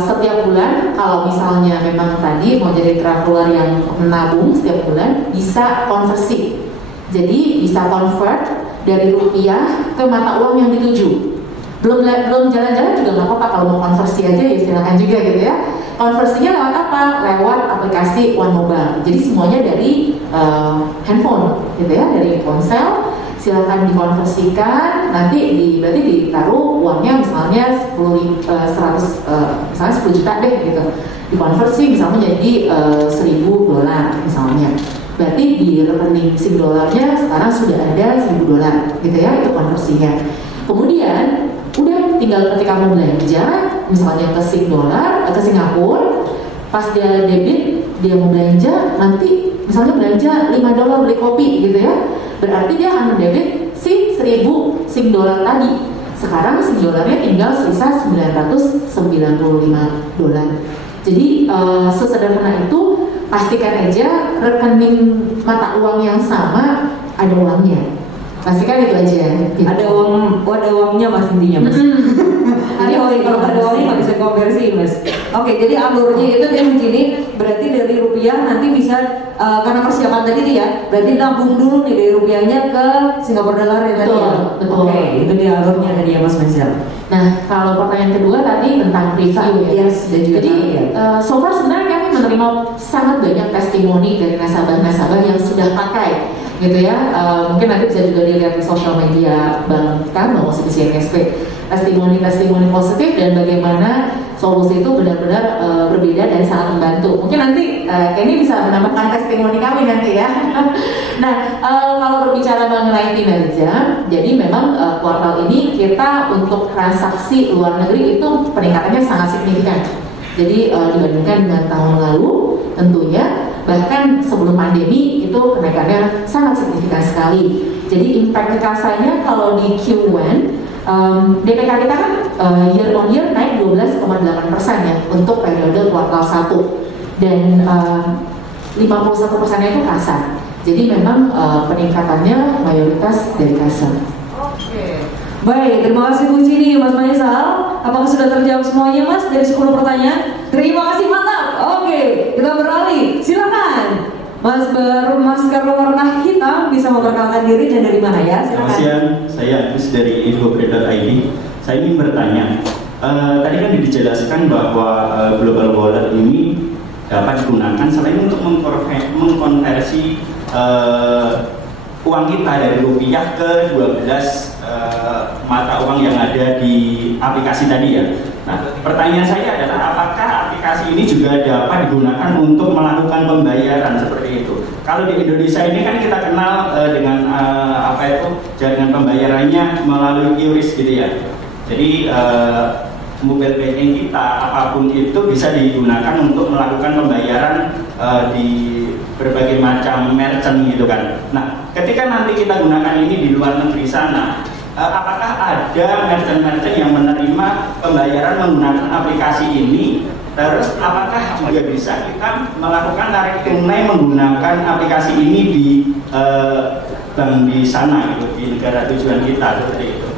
setiap bulan kalau misalnya memang tadi mau jadi traveler yang menabung setiap bulan, bisa konversi. Jadi bisa convert dari rupiah ke mata uang yang dituju. Belum jalan-jalan juga nggak apa-apa, kalau mau konversi aja ya silakan juga gitu ya. Konversinya lewat apa? Lewat aplikasi One Mobile. Jadi semuanya dari handphone gitu ya, dari ponsel. Silakan dikonversikan, nanti berarti ditaruh uangnya misalnya 10 juta deh gitu. Dikonversi misalnya jadi $1.000 misalnya. Berarti di rekening $1 sekarang sudah ada $1.000 gitu ya, itu konversinya. Kemudian udah tinggal ketika mau belanja misalnya ke Singapura, pas dia debit dia mau belanja, nanti misalnya belanja $5 beli kopi gitu ya, berarti dia akan mendebit si $1.000 tadi. Sekarang $1 tinggal sisa $995. Jadi sesederhana itu, pastikan aja rekening mata uang yang sama ada uangnya. Pastikan itu aja. Gitu. Ada uangnya mas intinya mas. Jadi kalau ada uangnya nggak bisa konversi mas. Oke, jadi alurnya itu dia begini, berarti dari rupiah nanti bisa karena persiapan tadi dia, berarti nabung dulu nih dari rupiahnya ke Singapura dollar ya tadi ya. Betul. Oke, itu dia alurnya tadi ya mas Mansel. Nah, kalau pertanyaan kedua tadi tentang preview ya. Yes, dan juga jadi so far sebenarnya kami menerima sangat banyak testimoni dari nasabah-nasabah yang sudah pakai gitu ya. Mungkin nanti bisa juga dilihat di sosial media Bang Kano, OCBC NSP, testimoni positif dan bagaimana solusi itu benar-benar berbeda dan sangat membantu. Mungkin nanti Kenny bisa menambahkan testimoni kami nanti ya. Nah, kalau berbicara mengenai kinerja, jadi memang kuartal ini kita untuk transaksi luar negeri itu peningkatannya sangat signifikan. Jadi dibandingkan dengan tahun lalu tentunya, bahkan sebelum pandemi itu kenaikannya sangat signifikan sekali. Jadi impact kasanya kalau di Q1 DPK kita kan year on year naik 12,8% ya untuk periode kuartal 1, dan 51%-nya itu kasa. Jadi memang peningkatannya mayoritas dari kasa. Oke. Baik, terima kasih Bu Cini, Mas Maisal. Apakah sudah terjawab semuanya Mas dari 10 pertanyaan? Terima kasih, mantap. Oke, kita beralih. Silakan. Mas bermasker warna hitam bisa memperkenalkan diri dan dari mana ya? Silakan. Selamat siang, saya Agus dari infobread.id. Saya ingin bertanya, tadi kan dijelaskan bahwa global wallet ini dapat digunakan selain untuk mengkonversi uang kita dari rupiah ke 12 mata uang yang ada di aplikasi tadi ya. Nah, pertanyaan saya adalah apakah aplikasi ini juga dapat digunakan untuk melakukan pembayaran seperti itu? Kalau di Indonesia ini kan kita kenal dengan jaringan pembayarannya melalui QRIS gitu ya. Jadi mobile banking kita apapun itu bisa digunakan untuk melakukan pembayaran di berbagai macam merchant gitu kan. Nah, ketika nanti kita gunakan ini di luar negeri sana, apakah ada merchant-merchant yang menerima pembayaran menggunakan aplikasi ini? Terus apakah juga bisa kita melakukan tarik tunai menggunakan aplikasi ini di bank di sana gitu, di negara tujuan kita seperti itu?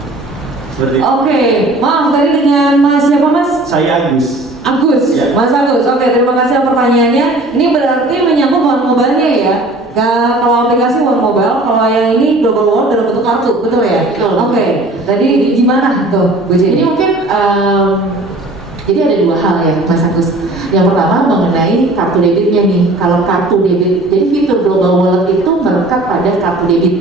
Oke, maaf tadi dengan Mas siapa Mas? Saya Agus. Agus, ya. Mas Agus. Oke, terima kasih pertanyaannya. Ini berarti menyambung One Mobile-nya ya. Kalau aplikasi One Mobile, kalau yang ini global wallet dalam bentuk kartu, betul ya? Betul. Oke, tadi gimana tuh Bu Jenny? Jadi mungkin jadi ada dua hal ya Mas Agus. Yang pertama mengenai kartu debitnya nih. Kalau kartu debit, jadi fitur global wallet itu melekat pada kartu debit,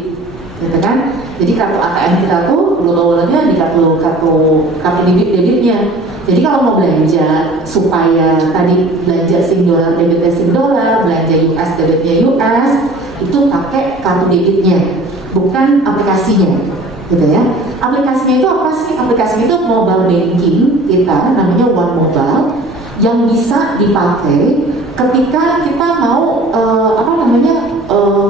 gitu kan? Jadi kartu ATM kita tuh global walletnya di kartu debitnya. Jadi kalau mau belanja supaya tadi belanja $1 debitnya $1, belanja US debitnya US, itu pakai kartu debitnya, bukan aplikasinya, gitu ya. Aplikasinya itu apa sih? Aplikasinya itu mobile banking kita, namanya One Mobile, yang bisa dipakai ketika kita mau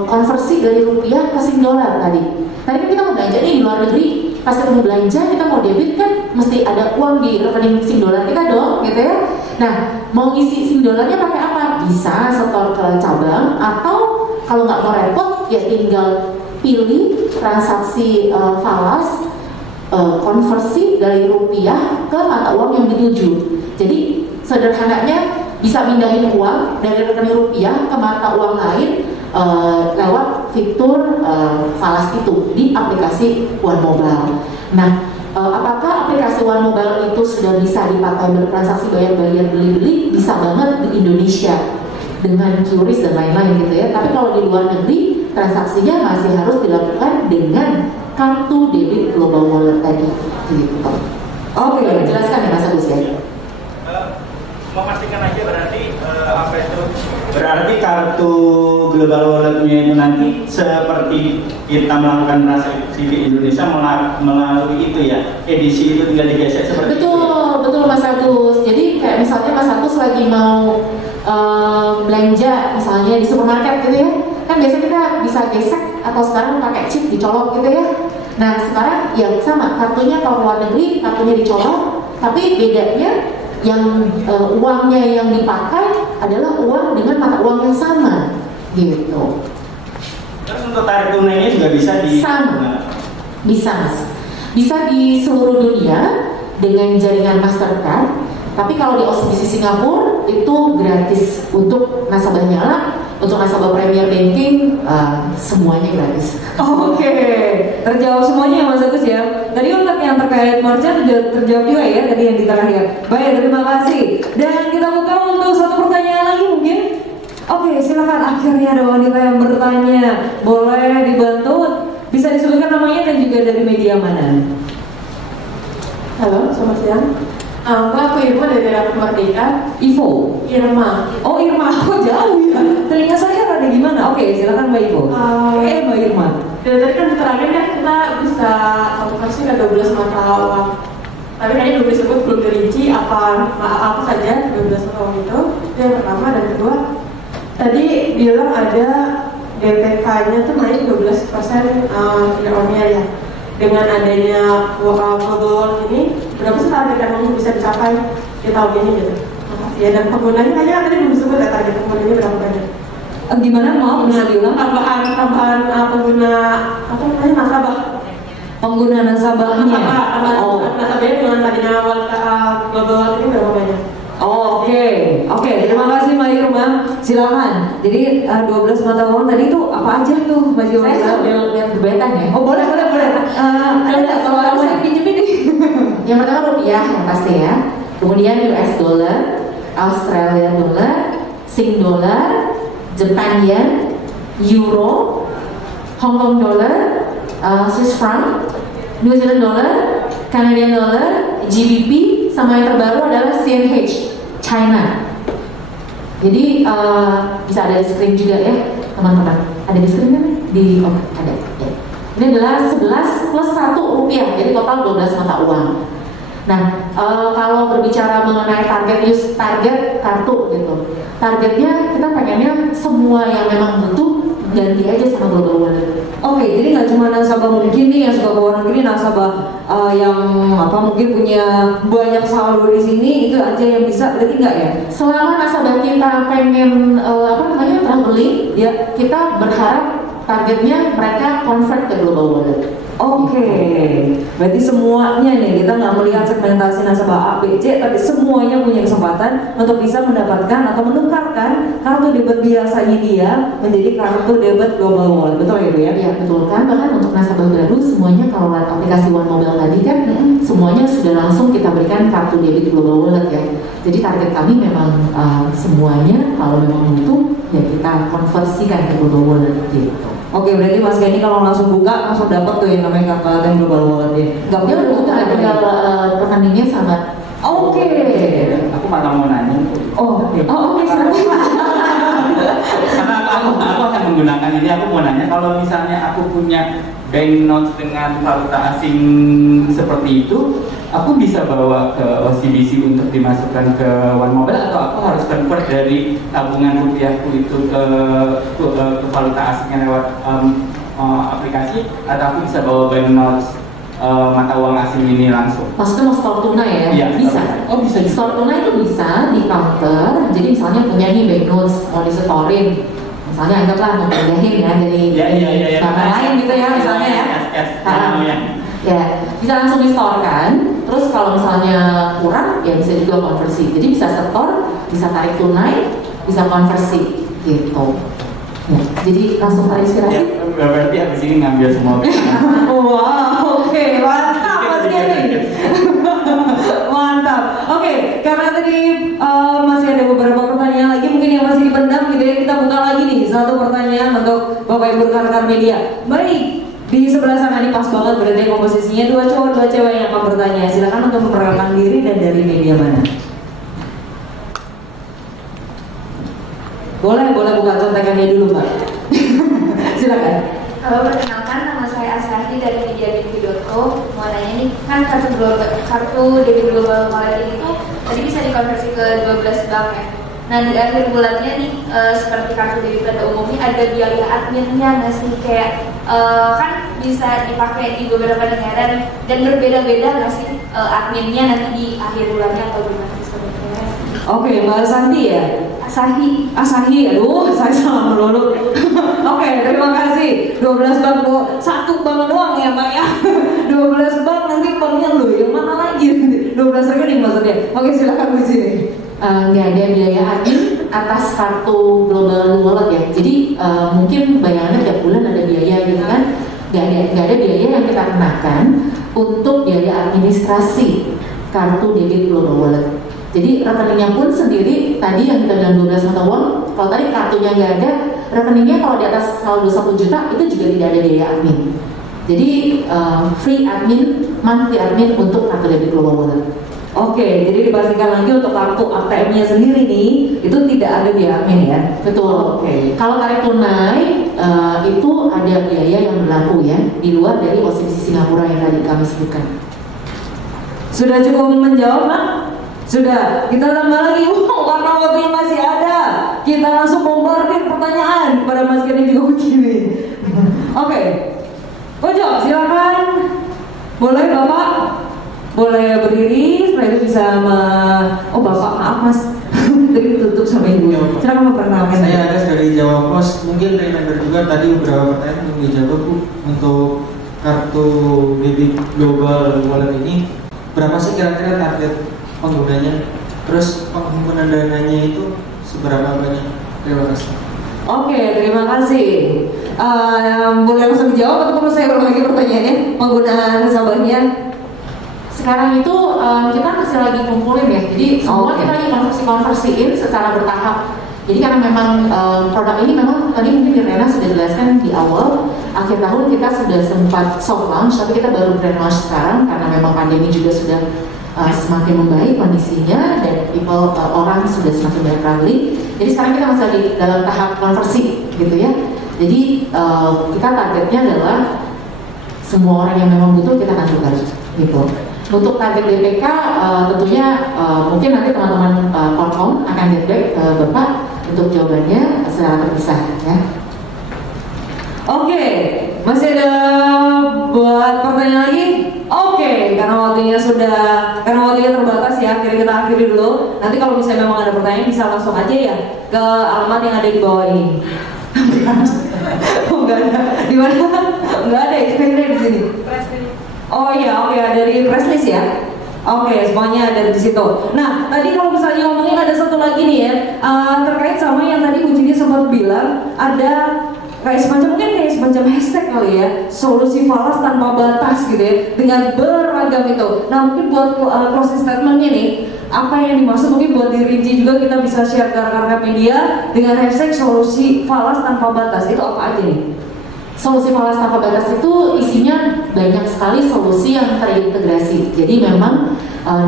konversi dari rupiah ke $1 tadi. Tadi kan kita mau belanja nih di luar negeri, pas kita mau belanja kita mau debit kan mesti ada uang di rekening $1 kita dong, gitu ya. Nah, mau ngisi SIM dolarnya pakai apa? Bisa setor ke cabang, atau kalau nggak mau repot ya tinggal pilih transaksi falas, konversi dari rupiah ke mata uang yang dituju. Jadi sederhananya bisa pindahin uang dari rekening rupiah ke mata uang lain lewat fitur falas itu di aplikasi One Mobile. Nah, apakah aplikasi One Mobile itu sudah bisa dipakai bertransaksi bayar-bayar beli-beli? Bisa banget di Indonesia dengan QRIS dan lain-lain gitu ya. Tapi kalau di luar negeri transaksinya masih harus dilakukan dengan kartu debit Global Wallet tadi. Gitu. Oke, jelaskan ya Mas Agus ya. Memastikan aja berarti apa itu? Berarti kartu Global Wallet-nya itu nanti seperti kita melakukan transaksi di Indonesia melalui itu ya, edisi itu tinggal digesek seperti betul, itu. Betul Mas Agus. Jadi kayak misalnya Mas Agus lagi mau belanja misalnya di supermarket gitu ya, kan biasanya kita bisa gesek atau sekarang pakai chip dicolok gitu ya. Nah sekarang ya sama, kartunya kalau luar negeri kartunya dicolok, tapi bedanya yang uangnya yang dipakai adalah uang dengan mata uang yang sama gitu. Terus untuk tarik tunainya juga bisa di sama, bisa Mas, bisa di seluruh dunia dengan jaringan Mastercard. Tapi kalau di OCBC Singapura itu gratis untuk nasabahnya lah. Untuk nasabah Premier Banking semuanya gratis. Oke, terjawab semuanya ya Mas Agus ya. Tadi untuk yang terkait merchant sudah terjawab juga ya tadi yang di terakhir. Baik, terima kasih. Dan kita buka untuk satu pertanyaan lagi mungkin. Oke, silakan, akhirnya ada wanita yang bertanya. Boleh dibantu, bisa disebutkan namanya dan juga dari media mana? Halo, selamat siang. Mbak, aku Irma dari Rakyat Merdeka. Ivo? Irma. Oh Irma, kok jauh ya? Telinga saya rada gimana? Oke, silakan Mbak Ivo. Mbak Irma. Dari tadi kan keterangan kan kita bisa konversi ke 12 mata uang. Tapi kayaknya belum disebut, belum dirinci apa saja 12 mata uang itu. Itu yang pertama. Dan kedua, tadi bilang ada DPK-nya tuh naik 12% year-on-year ya. Dengan adanya global ini, berapa sih target yang bisa dicapai di tahun ini gitu? Makasih ya. Dan penggunanya kayaknya tadi belum disebut ya, target penggunanya berapa banyak? Gimana mau bisa diulang? Tambahan pengguna apa namanya, nasabah. Pengguna nasabahnya. Nasabahnya dengan tadinya global ini berapa banyak? Oh, oke, terima kasih Mbak Irma. Silakan. Jadi 12 mata uang tadi itu apa aja tuh Mbak Irma? Saya sambil lihat berbetan ya. Oh boleh. Ada kalau saya pinjemin nih. Yang pertama rupiah yang pasti ya. Kemudian US dollar, Australia dollar, Sing dollar, Japan yen, euro, Hong Kong dollar, Swiss franc, New Zealand dollar, Canadian dollar, GBP, sama yang terbaru adalah CNH, China. Jadi bisa ada di screen juga ya teman-teman. Ada di screen kan? Ada. Ya. Ini adalah 11 plus 1 rupiah, jadi total 12 mata uang. Nah, kalau berbicara mengenai target kartu gitu, targetnya kita pengennya semua yang memang butuh ganti aja sama Global Wallet. Oke, jadi nggak cuma nasabah mungkin nih yang suka ke luar negeri, nasabah yang mungkin punya banyak saldo di sini itu aja yang bisa, berarti nggak ya? Selama nasabah kita pengen traveling, ya kita berharap targetnya mereka convert ke Global Wallet. Oke, berarti semuanya nih kita nggak melihat segmentasi nasabah A, B, C, tapi semuanya punya kesempatan untuk bisa mendapatkan atau menukarkan kartu debit biasanya dia menjadi kartu debit Global Wallet, betul ya Bu ya? Iya betul kan, bahkan untuk nasabah baru semuanya kalau lewat aplikasi One Mobile tadi kan semuanya sudah langsung kita berikan kartu debit Global Wallet ya. Jadi target kami memang semuanya kalau memang butuh ya kita konversikan ke Global Wallet gitu. Oke, berarti Mas Kenny kalau langsung buka langsung dapat tuh yang namanya kartu Global Wallet ya. Nggak Dia perlu udah tinggal pertandingannya sama. Oke. Aku malah mau nanya. Oke, Karena aku akan menggunakan ini, aku mau nanya kalau misalnya aku punya banknotes dengan valuta asing seperti itu, aku bisa bawa ke OCBC untuk dimasukkan ke One Mobile atau aku harus convert dari tabungan rupiahku itu ke valuta asingnya lewat aplikasi, atau aku bisa bawa banknotes mata uang asing ini langsung. Maksudnya mau store tunai ya? Iya, Bisa. oh bisa juga. Store tunai itu bisa di counter. Jadi misalnya punya nih banknotes mau disetorin, misalnya anggaplah mau pindahin ya dari bank lain gitu ya misalnya ya. Ya, bisa langsung disetorkan. Terus kalau misalnya kurang, ya bisa juga konversi. Jadi bisa setor, bisa tarik tunai, bisa konversi gitu. Ya, jadi langsung terinspirasi. Ya, berarti habis ini ngambil semua. Wow, oke, mantap Mas Kenny. Mantap. Oke, karena tadi masih ada beberapa pertanyaan lagi mungkin yang masih dipendam gitu ya, kita buka lagi nih satu pertanyaan untuk Bapak Ibu rekan-rekan media. Baik, di sebelah sana nih pas banget berarti komposisinya 2 cowok 2 cewek yang akan bertanya. Silakan untuk memperkenalkan diri dan dari media mana. Boleh buka contekannya dulu Mbak. Silakan. Halo, perkenalkan nama saya Asahi dari mediadevi.co. Mau nanya nih, kan kartu debit global wallet ini tuh tadi bisa dikonversi ke 12 bank ya. Nah di akhir bulannya nih seperti kartu debit pada umumnya ada biaya adminnya nggak sih, kayak kan bisa dipakai di beberapa negara nih, dan berbeda-beda nggak sih adminnya nanti di akhir bulannya atau gimana sebenarnya? Oke, Mbak Santi ya. Asahi, aduh saya salah melulu. Oke, terima kasih. 12 bank, satu bank doang ya Mbak ya. 12 bank nanti banknya loh, yang mana lagi? 12 rekening maksudnya. Oke, silakan Bu sini. Nggak ada biaya admin atas kartu global wallet ya. Jadi mungkin bayangannya tiap bulan ada biaya gitu kan. Nggak ada biaya yang kita kenakan untuk biaya administrasi kartu debit global wallet. Jadi rekeningnya pun sendiri tadi yang kita bilang 12 mata uang, kalau tadi kartunya nggak ada, rekeningnya kalau di atas saldo 1 juta itu juga tidak ada biaya admin. Jadi free admin, monthly admin untuk kartu debit global wallet. Oke, jadi dipastikan lagi untuk kartu ATM-nya sendiri nih, itu tidak ada biaya admin ya? Betul. Oke. Kalau tarik tunai itu ada biaya yang berlaku ya, di luar dari OCBC Singapura yang tadi kami sebutkan. Sudah cukup menjawab, Mak? Sudah, kita tambah lagi. Karena waktunya masih ada, kita langsung bombardir pertanyaan kepada Mas Kenny juga begini. Oke, Pojok silakan. Boleh Bapak? Boleh berdiri, setelah itu bisa oh Bapak, maaf Mas. Tadi tutup sama Ibu. Silakan memperkenalkan. Saya Ares dari Jawa Pos. Mungkin dari member juga tadi beberapa pertanyaan yang dijawab Bu. Untuk kartu debit global wallet ini berapa sih kira-kira target penggunanya? Terus penggunaan dananya itu seberapa banyak? Terima kasih. Oke, terima kasih. Boleh langsung dijawab atau perlu saya ulang lagi pertanyaannya? Penggunaan nasabahnya? Sekarang itu kita masih lagi kumpulin ya, jadi semua kita lagi konversiin secara bertahap. Jadi karena memang produk ini memang tadi mungkin Rena sudah jelaskan di awal, akhir tahun kita sudah sempat soft launch, tapi kita baru grand launch sekarang karena memang pandemi juga sudah semakin membaik kondisinya dan orang sudah semakin banyak traveling. Jadi sekarang kita masih di dalam tahap konversi gitu ya. Jadi kita targetnya adalah semua orang yang memang butuh kita akan tukar gitu. Untuk target DPK tentunya mungkin nanti teman-teman platform akan get back ke Bapak untuk jawabannya secara terpisah ya. Oke, masih ada buat pertanyaan lagi? Oke, karena waktunya terbatas ya, akhirnya kita akhiri dulu. Nanti kalau misalnya memang ada pertanyaan bisa langsung aja ya ke alamat yang ada di bawah ini. Oh enggak ada, di mana? Enggak ada, itu kayaknya di sini. Oh iya, oke, dari press list ya. Oke, semuanya ada di situ. Nah, tadi kalau misalnya ngomongin ada satu lagi nih ya, terkait sama yang tadi Bu Cini sempat bilang ada kayak semacam hashtag kali ya, solusi falas tanpa batas gitu ya, dengan beragam itu. Nah mungkin buat closing statementnya nih, apa yang dimaksud mungkin buat dirinci juga kita bisa share ke rekan-rekan media dengan hashtag solusi falas tanpa batas, itu apa aja nih? Solusi falas tanpa batas itu isinya banyak sekali solusi yang terintegrasi. Jadi memang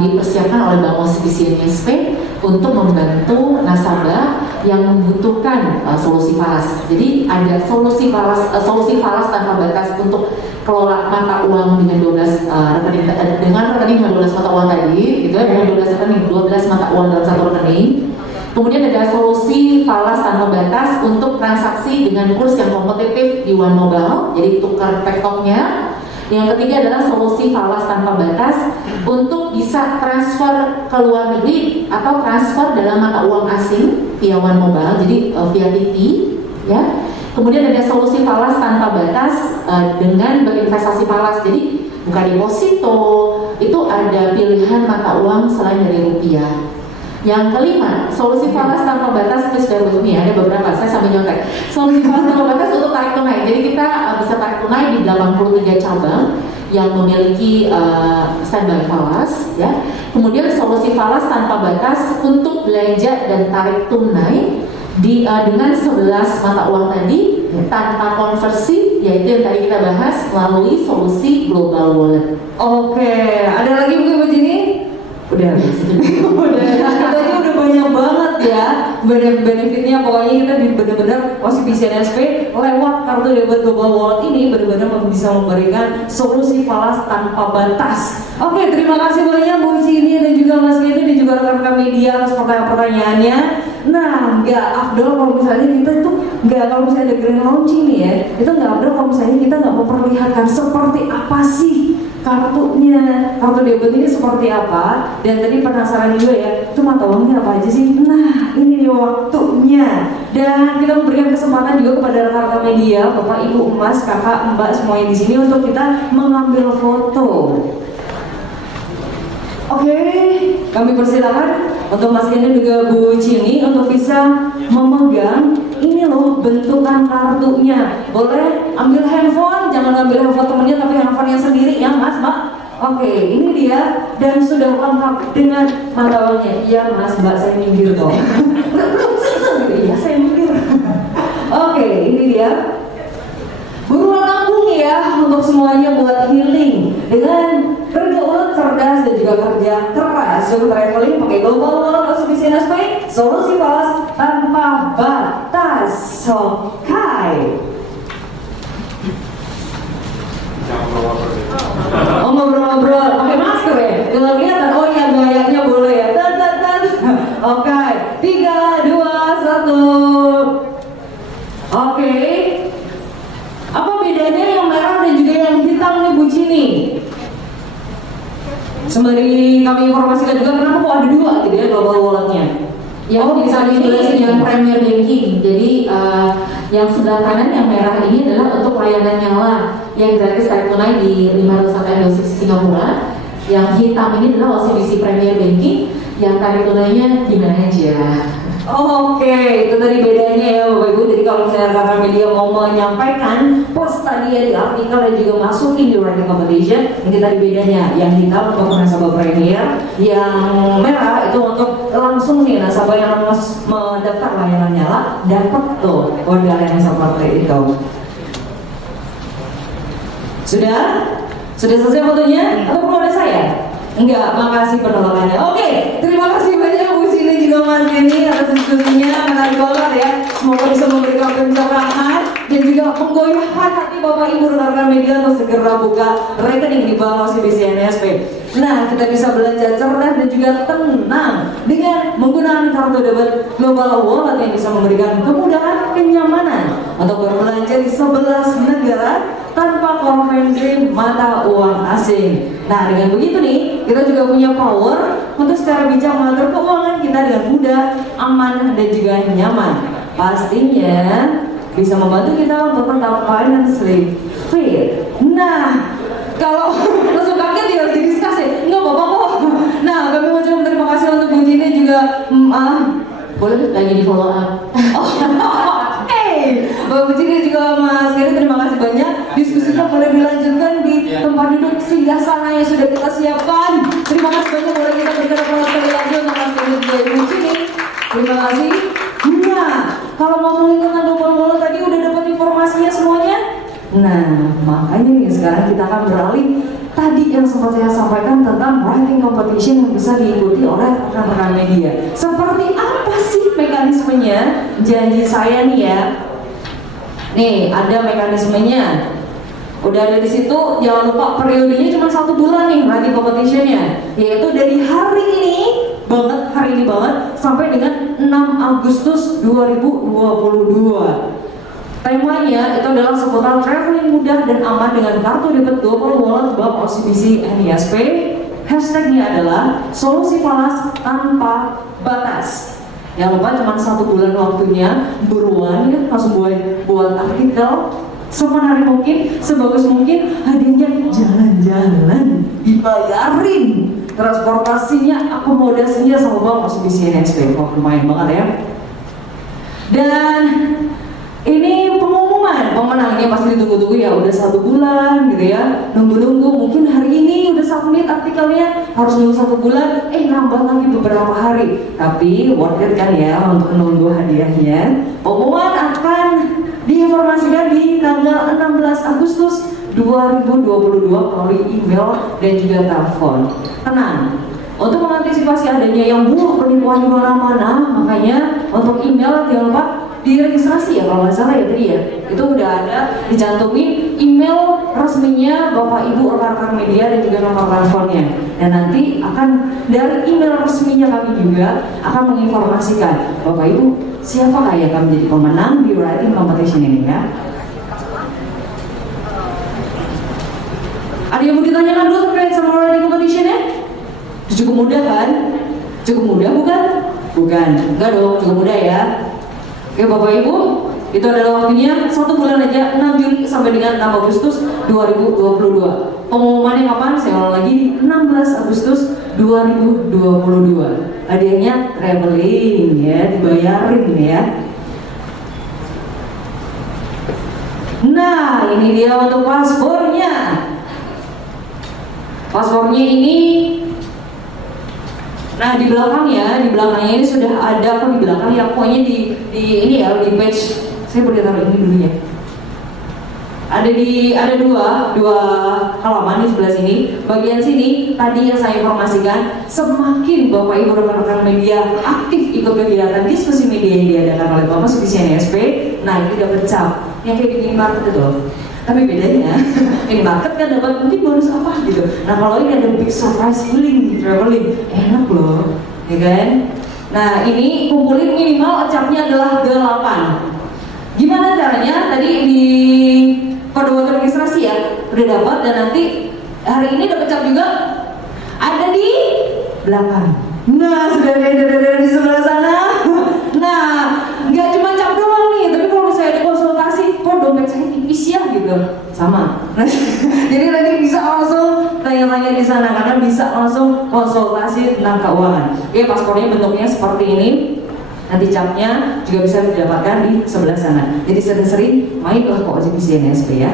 dipersiapkan oleh Bank OCBC ISP untuk membantu nasabah yang membutuhkan solusi falas. Jadi ada solusi falas tanpa batas untuk kelola mata uang dengan 12 rekening dengan 12 mata uang tadi, gitu ya, dengan 12 rekening, 12 mata uang dalam satu rekening. Kemudian ada solusi falas tanpa batas untuk transaksi dengan kurs yang kompetitif di One Mobile, jadi tukar TikToknya. Yang ketiga adalah solusi falas tanpa batas untuk bisa transfer ke luar negeri atau transfer dalam mata uang asing via One Mobile, jadi via TV, ya. Kemudian ada solusi falas tanpa batas dengan berinvestasi falas, jadi buka deposito, itu ada pilihan mata uang selain dari rupiah. Yang kelima, solusi falas tanpa batas itu sudah ini ada beberapa, saya sambil nyontek. Solusi falas tanpa batas untuk tarik tunai. Jadi kita bisa tarik tunai di 83 cabang yang memiliki standby falas, ya. Kemudian solusi falas tanpa batas untuk belanja dan tarik tunai dengan 11 mata uang tadi tanpa konversi, yaitu yang tadi kita bahas melalui solusi global wallet. Oke, ada lagi mungkin Bu Jini? Udah, kita udah banyak banget ya benefitnya. Pokoknya kita benar-benar OCBC NSP lewat kartu debit global wallet ini benar-benar bisa memberikan solusi falas tanpa batas. Oke, terima kasih banyak Bu Jini dan juga Mas Kenny dan juga rekan-rekan media atas pertanyaan-pertanyaannya. Nah, nggak afdol kalau misalnya kita itu kalau misalnya ada grand launching nih ya, itu nggak afdol kalau misalnya kita nggak memperlihatkan seperti apa sih kartunya, kartu debit ini seperti apa. Dan tadi penasaran juga ya, itu mata uangnya apa aja sih? Nah, ini waktunya. Dan kita memberikan kesempatan juga kepada rekan-rekan media, Bapak, Ibu, Mas, Kakak, Mbak, semuanya di sini untuk kita mengambil foto. Oke, kami persilakan untuk Mas Kenny juga Bu Cini untuk bisa memegang ini loh bentukan kartunya. Boleh ambil handphone, jangan ambil handphone temennya tapi handphone yang sendiri ya Mas, Mbak. Oke, ini dia dan sudah lengkap dengan mata uangnya. Iya Mas, Mbak, saya minggir kok. Iya, saya minggir. Oke, ini dia. Buruan lambung ya untuk semuanya buat healing dengan kerja ulet cerdas dan juga kerja keras. Untuk traveling pakai global wallet OCBC NSP, solusi falas tanpa batas. Oke. Oh, ngobrol-ngobrol pakai masker ya? Kalau kelihatan, oh ya gayanya boleh ya. Oke, 3, 2, 1. Oke. Apa bedanya yang merah dan juga yang hitam nih Bu Cini? Sembari kami informasikan juga kenapa kok ada dua gitu ya global walletnya. Yang bisa ini yang Premier Banking. Jadi yang sebelah kanan yang merah ini adalah untuk layanan nyala yang gratis tarik tunai di 500 sampai 200 Singapura. Yang hitam ini adalah OCBC Premier Banking yang tarik tunainya di mana aja. Oke, itu tadi bedanya ya Bapak Ibu. Jadi kalau misalnya rekan media mau menyampaikan post tadi ya di artikel dan juga masukin di writing competition, ini tadi bedanya. Yang hitam untuk nasabah Premier, yang merah itu untuk langsung nih nasabah yang mendaftar layanan nyala dapat tuh kode seperti itu. Sudah? Sudah selesai fotonya? Atau perlu ada saya? Enggak, makasih penolakannya. Oke, terima kasih banyak Bu Cini juga Mas Kenny atas diskusinya, menarik banget ya. Semoga bisa memberikan pencerahan dan juga menggoyahkan hati Bapak Ibu rekan-rekan media untuk segera buka rekening di bank OCBC NSP. Nah, kita bisa belanja cerdas dan juga tenang dengan menggunakan kartu debit global wallet yang bisa memberikan kemudahan, kenyamanan untuk berbelanja di 11 negara tanpa konvensi mata uang asing. Nah, dengan begitu nih, kita juga punya power untuk secara bijak mengatur keuangan kita dengan mudah, aman, dan juga nyaman. Pastinya bisa membantu kita untuk tetap financially fit. Nah, kalau langsung kaget ya didiskusi, nggak apa-apa kok. Nah, kami mau coba terima kasih untuk Bu Cini juga. Boleh lagi di follow up. Bu Cini juga Mas Kenny, terima kasih banyak. Diskusinya boleh dilanjutkan di tempat duduk singgah sana yang sudah kita siapkan. Terima kasih banyak, boleh kita berikan aplaus sekali lagi untuk Mas Kenny juga Bu Cini. Terima kasih. Nah, kalau ngomongin tentang global wallet tadi udah dapat informasinya semuanya. Nah, makanya nih sekarang kita akan beralih tadi yang sempat saya sampaikan tentang writing competition yang bisa diikuti oleh rekan-rekan media. Seperti apa sih mekanismenya? Janji saya nih ya. Nih, ada mekanismenya. Udah ada di situ. Jangan lupa periodenya cuma 1 bulan nih writing competitionnya, yaitu dari hari ini banget sampai dengan 6 Agustus 2022. Temanya itu adalah seputar traveling mudah dan aman dengan kartu debit Global Wallet Bank OCBC NISP. Hashtagnya adalah solusi falas tanpa batas. Jangan lupa cuma 1 bulan waktunya, buruan ya, langsung buat artikel semenarik mungkin, sebagus mungkin, hadiahnya jalan-jalan, dibayarin transportasinya, akomodasinya sama Bank OCBC NISP. Kok lumayan banget ya. Dan ini pengumuman pemenangnya pasti ditunggu-tunggu ya, udah 1 bulan gitu ya, nunggu-nunggu, mungkin hari ini udah submit artikelnya, harus nunggu 1 bulan, nambah lagi beberapa hari, tapi worth it kan ya untuk nunggu hadiahnya. Pengumuman akan diinformasikan di tanggal 16 Agustus 2022 melalui email dan juga telepon. Tenang, untuk mengantisipasi adanya yang buruk penipuan di mana-mana, makanya untuk email jangan lupa diregistrasi ya, kalau nggak salah ya tadi ya, itu udah ada dicantumin email resminya Bapak Ibu rekan-rekan media dan juga nomor teleponnya, dan nanti akan dari email resminya kami juga akan menginformasikan Bapak Ibu siapa yang akan menjadi pemenang di writing competition ini ya. Ada yang mau ditanyakan dulu terkait sama writing competition ya? Cukup mudah kan? Cukup mudah bukan? Bukan, enggak dong, cukup mudah ya. Oke Bapak Ibu, itu adalah waktunya 1 bulan aja, 6 Juli sampai dengan 6 Agustus 2022. Pengumumannya kapan? Saya ulang lagi, 16 Agustus 2022. Hadiahnya traveling ya, dibayarin ya. Nah, ini dia untuk paspornya. Paspornya ini, nah di belakang ya, di belakangnya ini sudah ada, kok di belakang ya, pokoknya di ini ya, di page, saya boleh taruh ini dulu ya. Ada dua halaman di sebelah sini. Bagian sini tadi yang saya informasikan, semakin Bapak Ibu rekan-rekan media aktif ikut kegiatan diskusi media yang diadakan oleh Bapak OCBC NISP, nah ini dapat cap yang kayak di minimarket itu loh. Tapi bedanya, ini market kan dapat mungkin bonus apa gitu. Nah kalau ini ada big surprise healing, traveling, enak loh, ya kan? Nah ini kumpulin minimal capnya adalah 8. Gimana caranya? Tadi di kode waktu registrasi ya, udah dapat, dan nanti hari ini dapat cap juga ada di belakang. Nah sudah ada di sebelah sana. Nah nggak cuma cap doang nih, tapi kalau misalnya ada konsultasi, kok dompet saya tipis ya gitu, sama. Nah, jadi nanti bisa langsung tanya-tanya di sana karena bisa langsung konsultasi tentang keuangan. Oke, paspornya bentuknya seperti ini. Nanti capnya juga bisa didapatkan di sebelah sana. Jadi sering-sering mainlah ke OCBC NISP ya.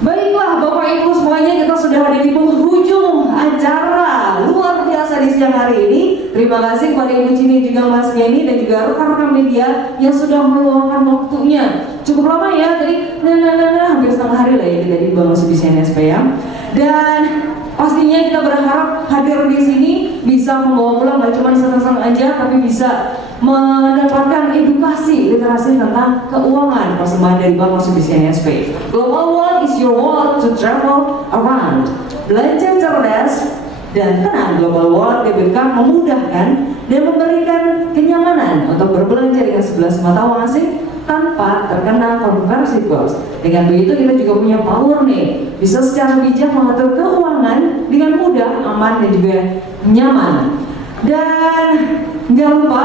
Baiklah Bapak Ibu semuanya, kita sudah ada di penghujung acara luar biasa di siang hari ini. Terima kasih kepada Ibu Cini juga Mas Yeni dan juga rekan-rekan media yang sudah meluangkan waktunya. Cukup lama ya, tadi hampir setengah hari lah ya kita di Bank OCBC NISP ya. Dan pastinya kita berharap hadir di sini bisa membawa pulang gak cuma senang-senang aja, tapi bisa mendapatkan edukasi literasi tentang keuangan persembahan dari Bank OCBC NISP. Global Wallet is your wallet to travel around. Belanja cerdas dan tenang, Global Wallet debit card memudahkan dan memberikan kenyamanan untuk berbelanja dengan 11 mata uang asing tanpa terkena konversi kurs. Dengan begitu kita juga punya power nih, bisa secara bijak mengatur keuangan dengan mudah, aman dan juga nyaman. Dan nggak lupa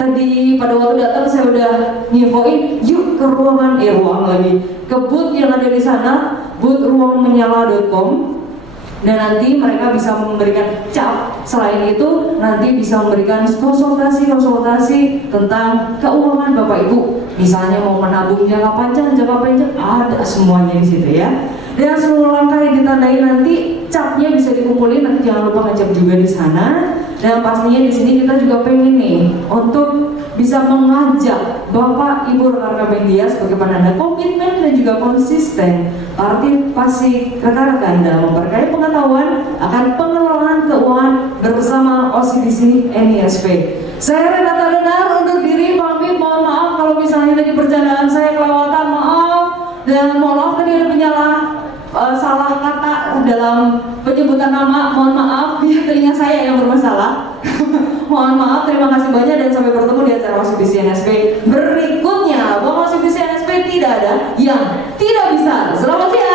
tadi pada waktu datang saya udah nginfoin, yuk ke ruangan ke booth yang ada di sana, booth ruangmenyala.com. Dan nanti mereka bisa memberikan cap. Selain itu nanti bisa memberikan konsultasi tentang keuangan Bapak Ibu. Misalnya mau menabung jangka panjang, ada semuanya di situ ya. Dan seluruh langkah yang ditandai nanti capnya bisa dikumpulin. Nanti jangan lupa ngecap juga di sana. Dan pastinya di sini kita juga pengen nih untuk bisa mengajak Bapak Ibu rekan-rekan media sebagai penanda komitmen dan juga konsisten partisipasi rekan-rekan dalam memperkaya pengetahuan akan pengelolaan keuangan bersama OCBC NISP. Saya Renata Denar undur diri, pamit, mohon maaf kalau misalnya tadi perjalanan saya kelewatan, maaf, dan mohon maaf tadi ada salah kata dalam penyebutan nama, mohon maaf, biar telinga saya yang bermasalah. Mohon maaf, terima kasih banyak dan sampai bertemu di acara OCBC NISP berikutnya. Bang OCBC tidak ada yang tidak bisa. Selamat siang.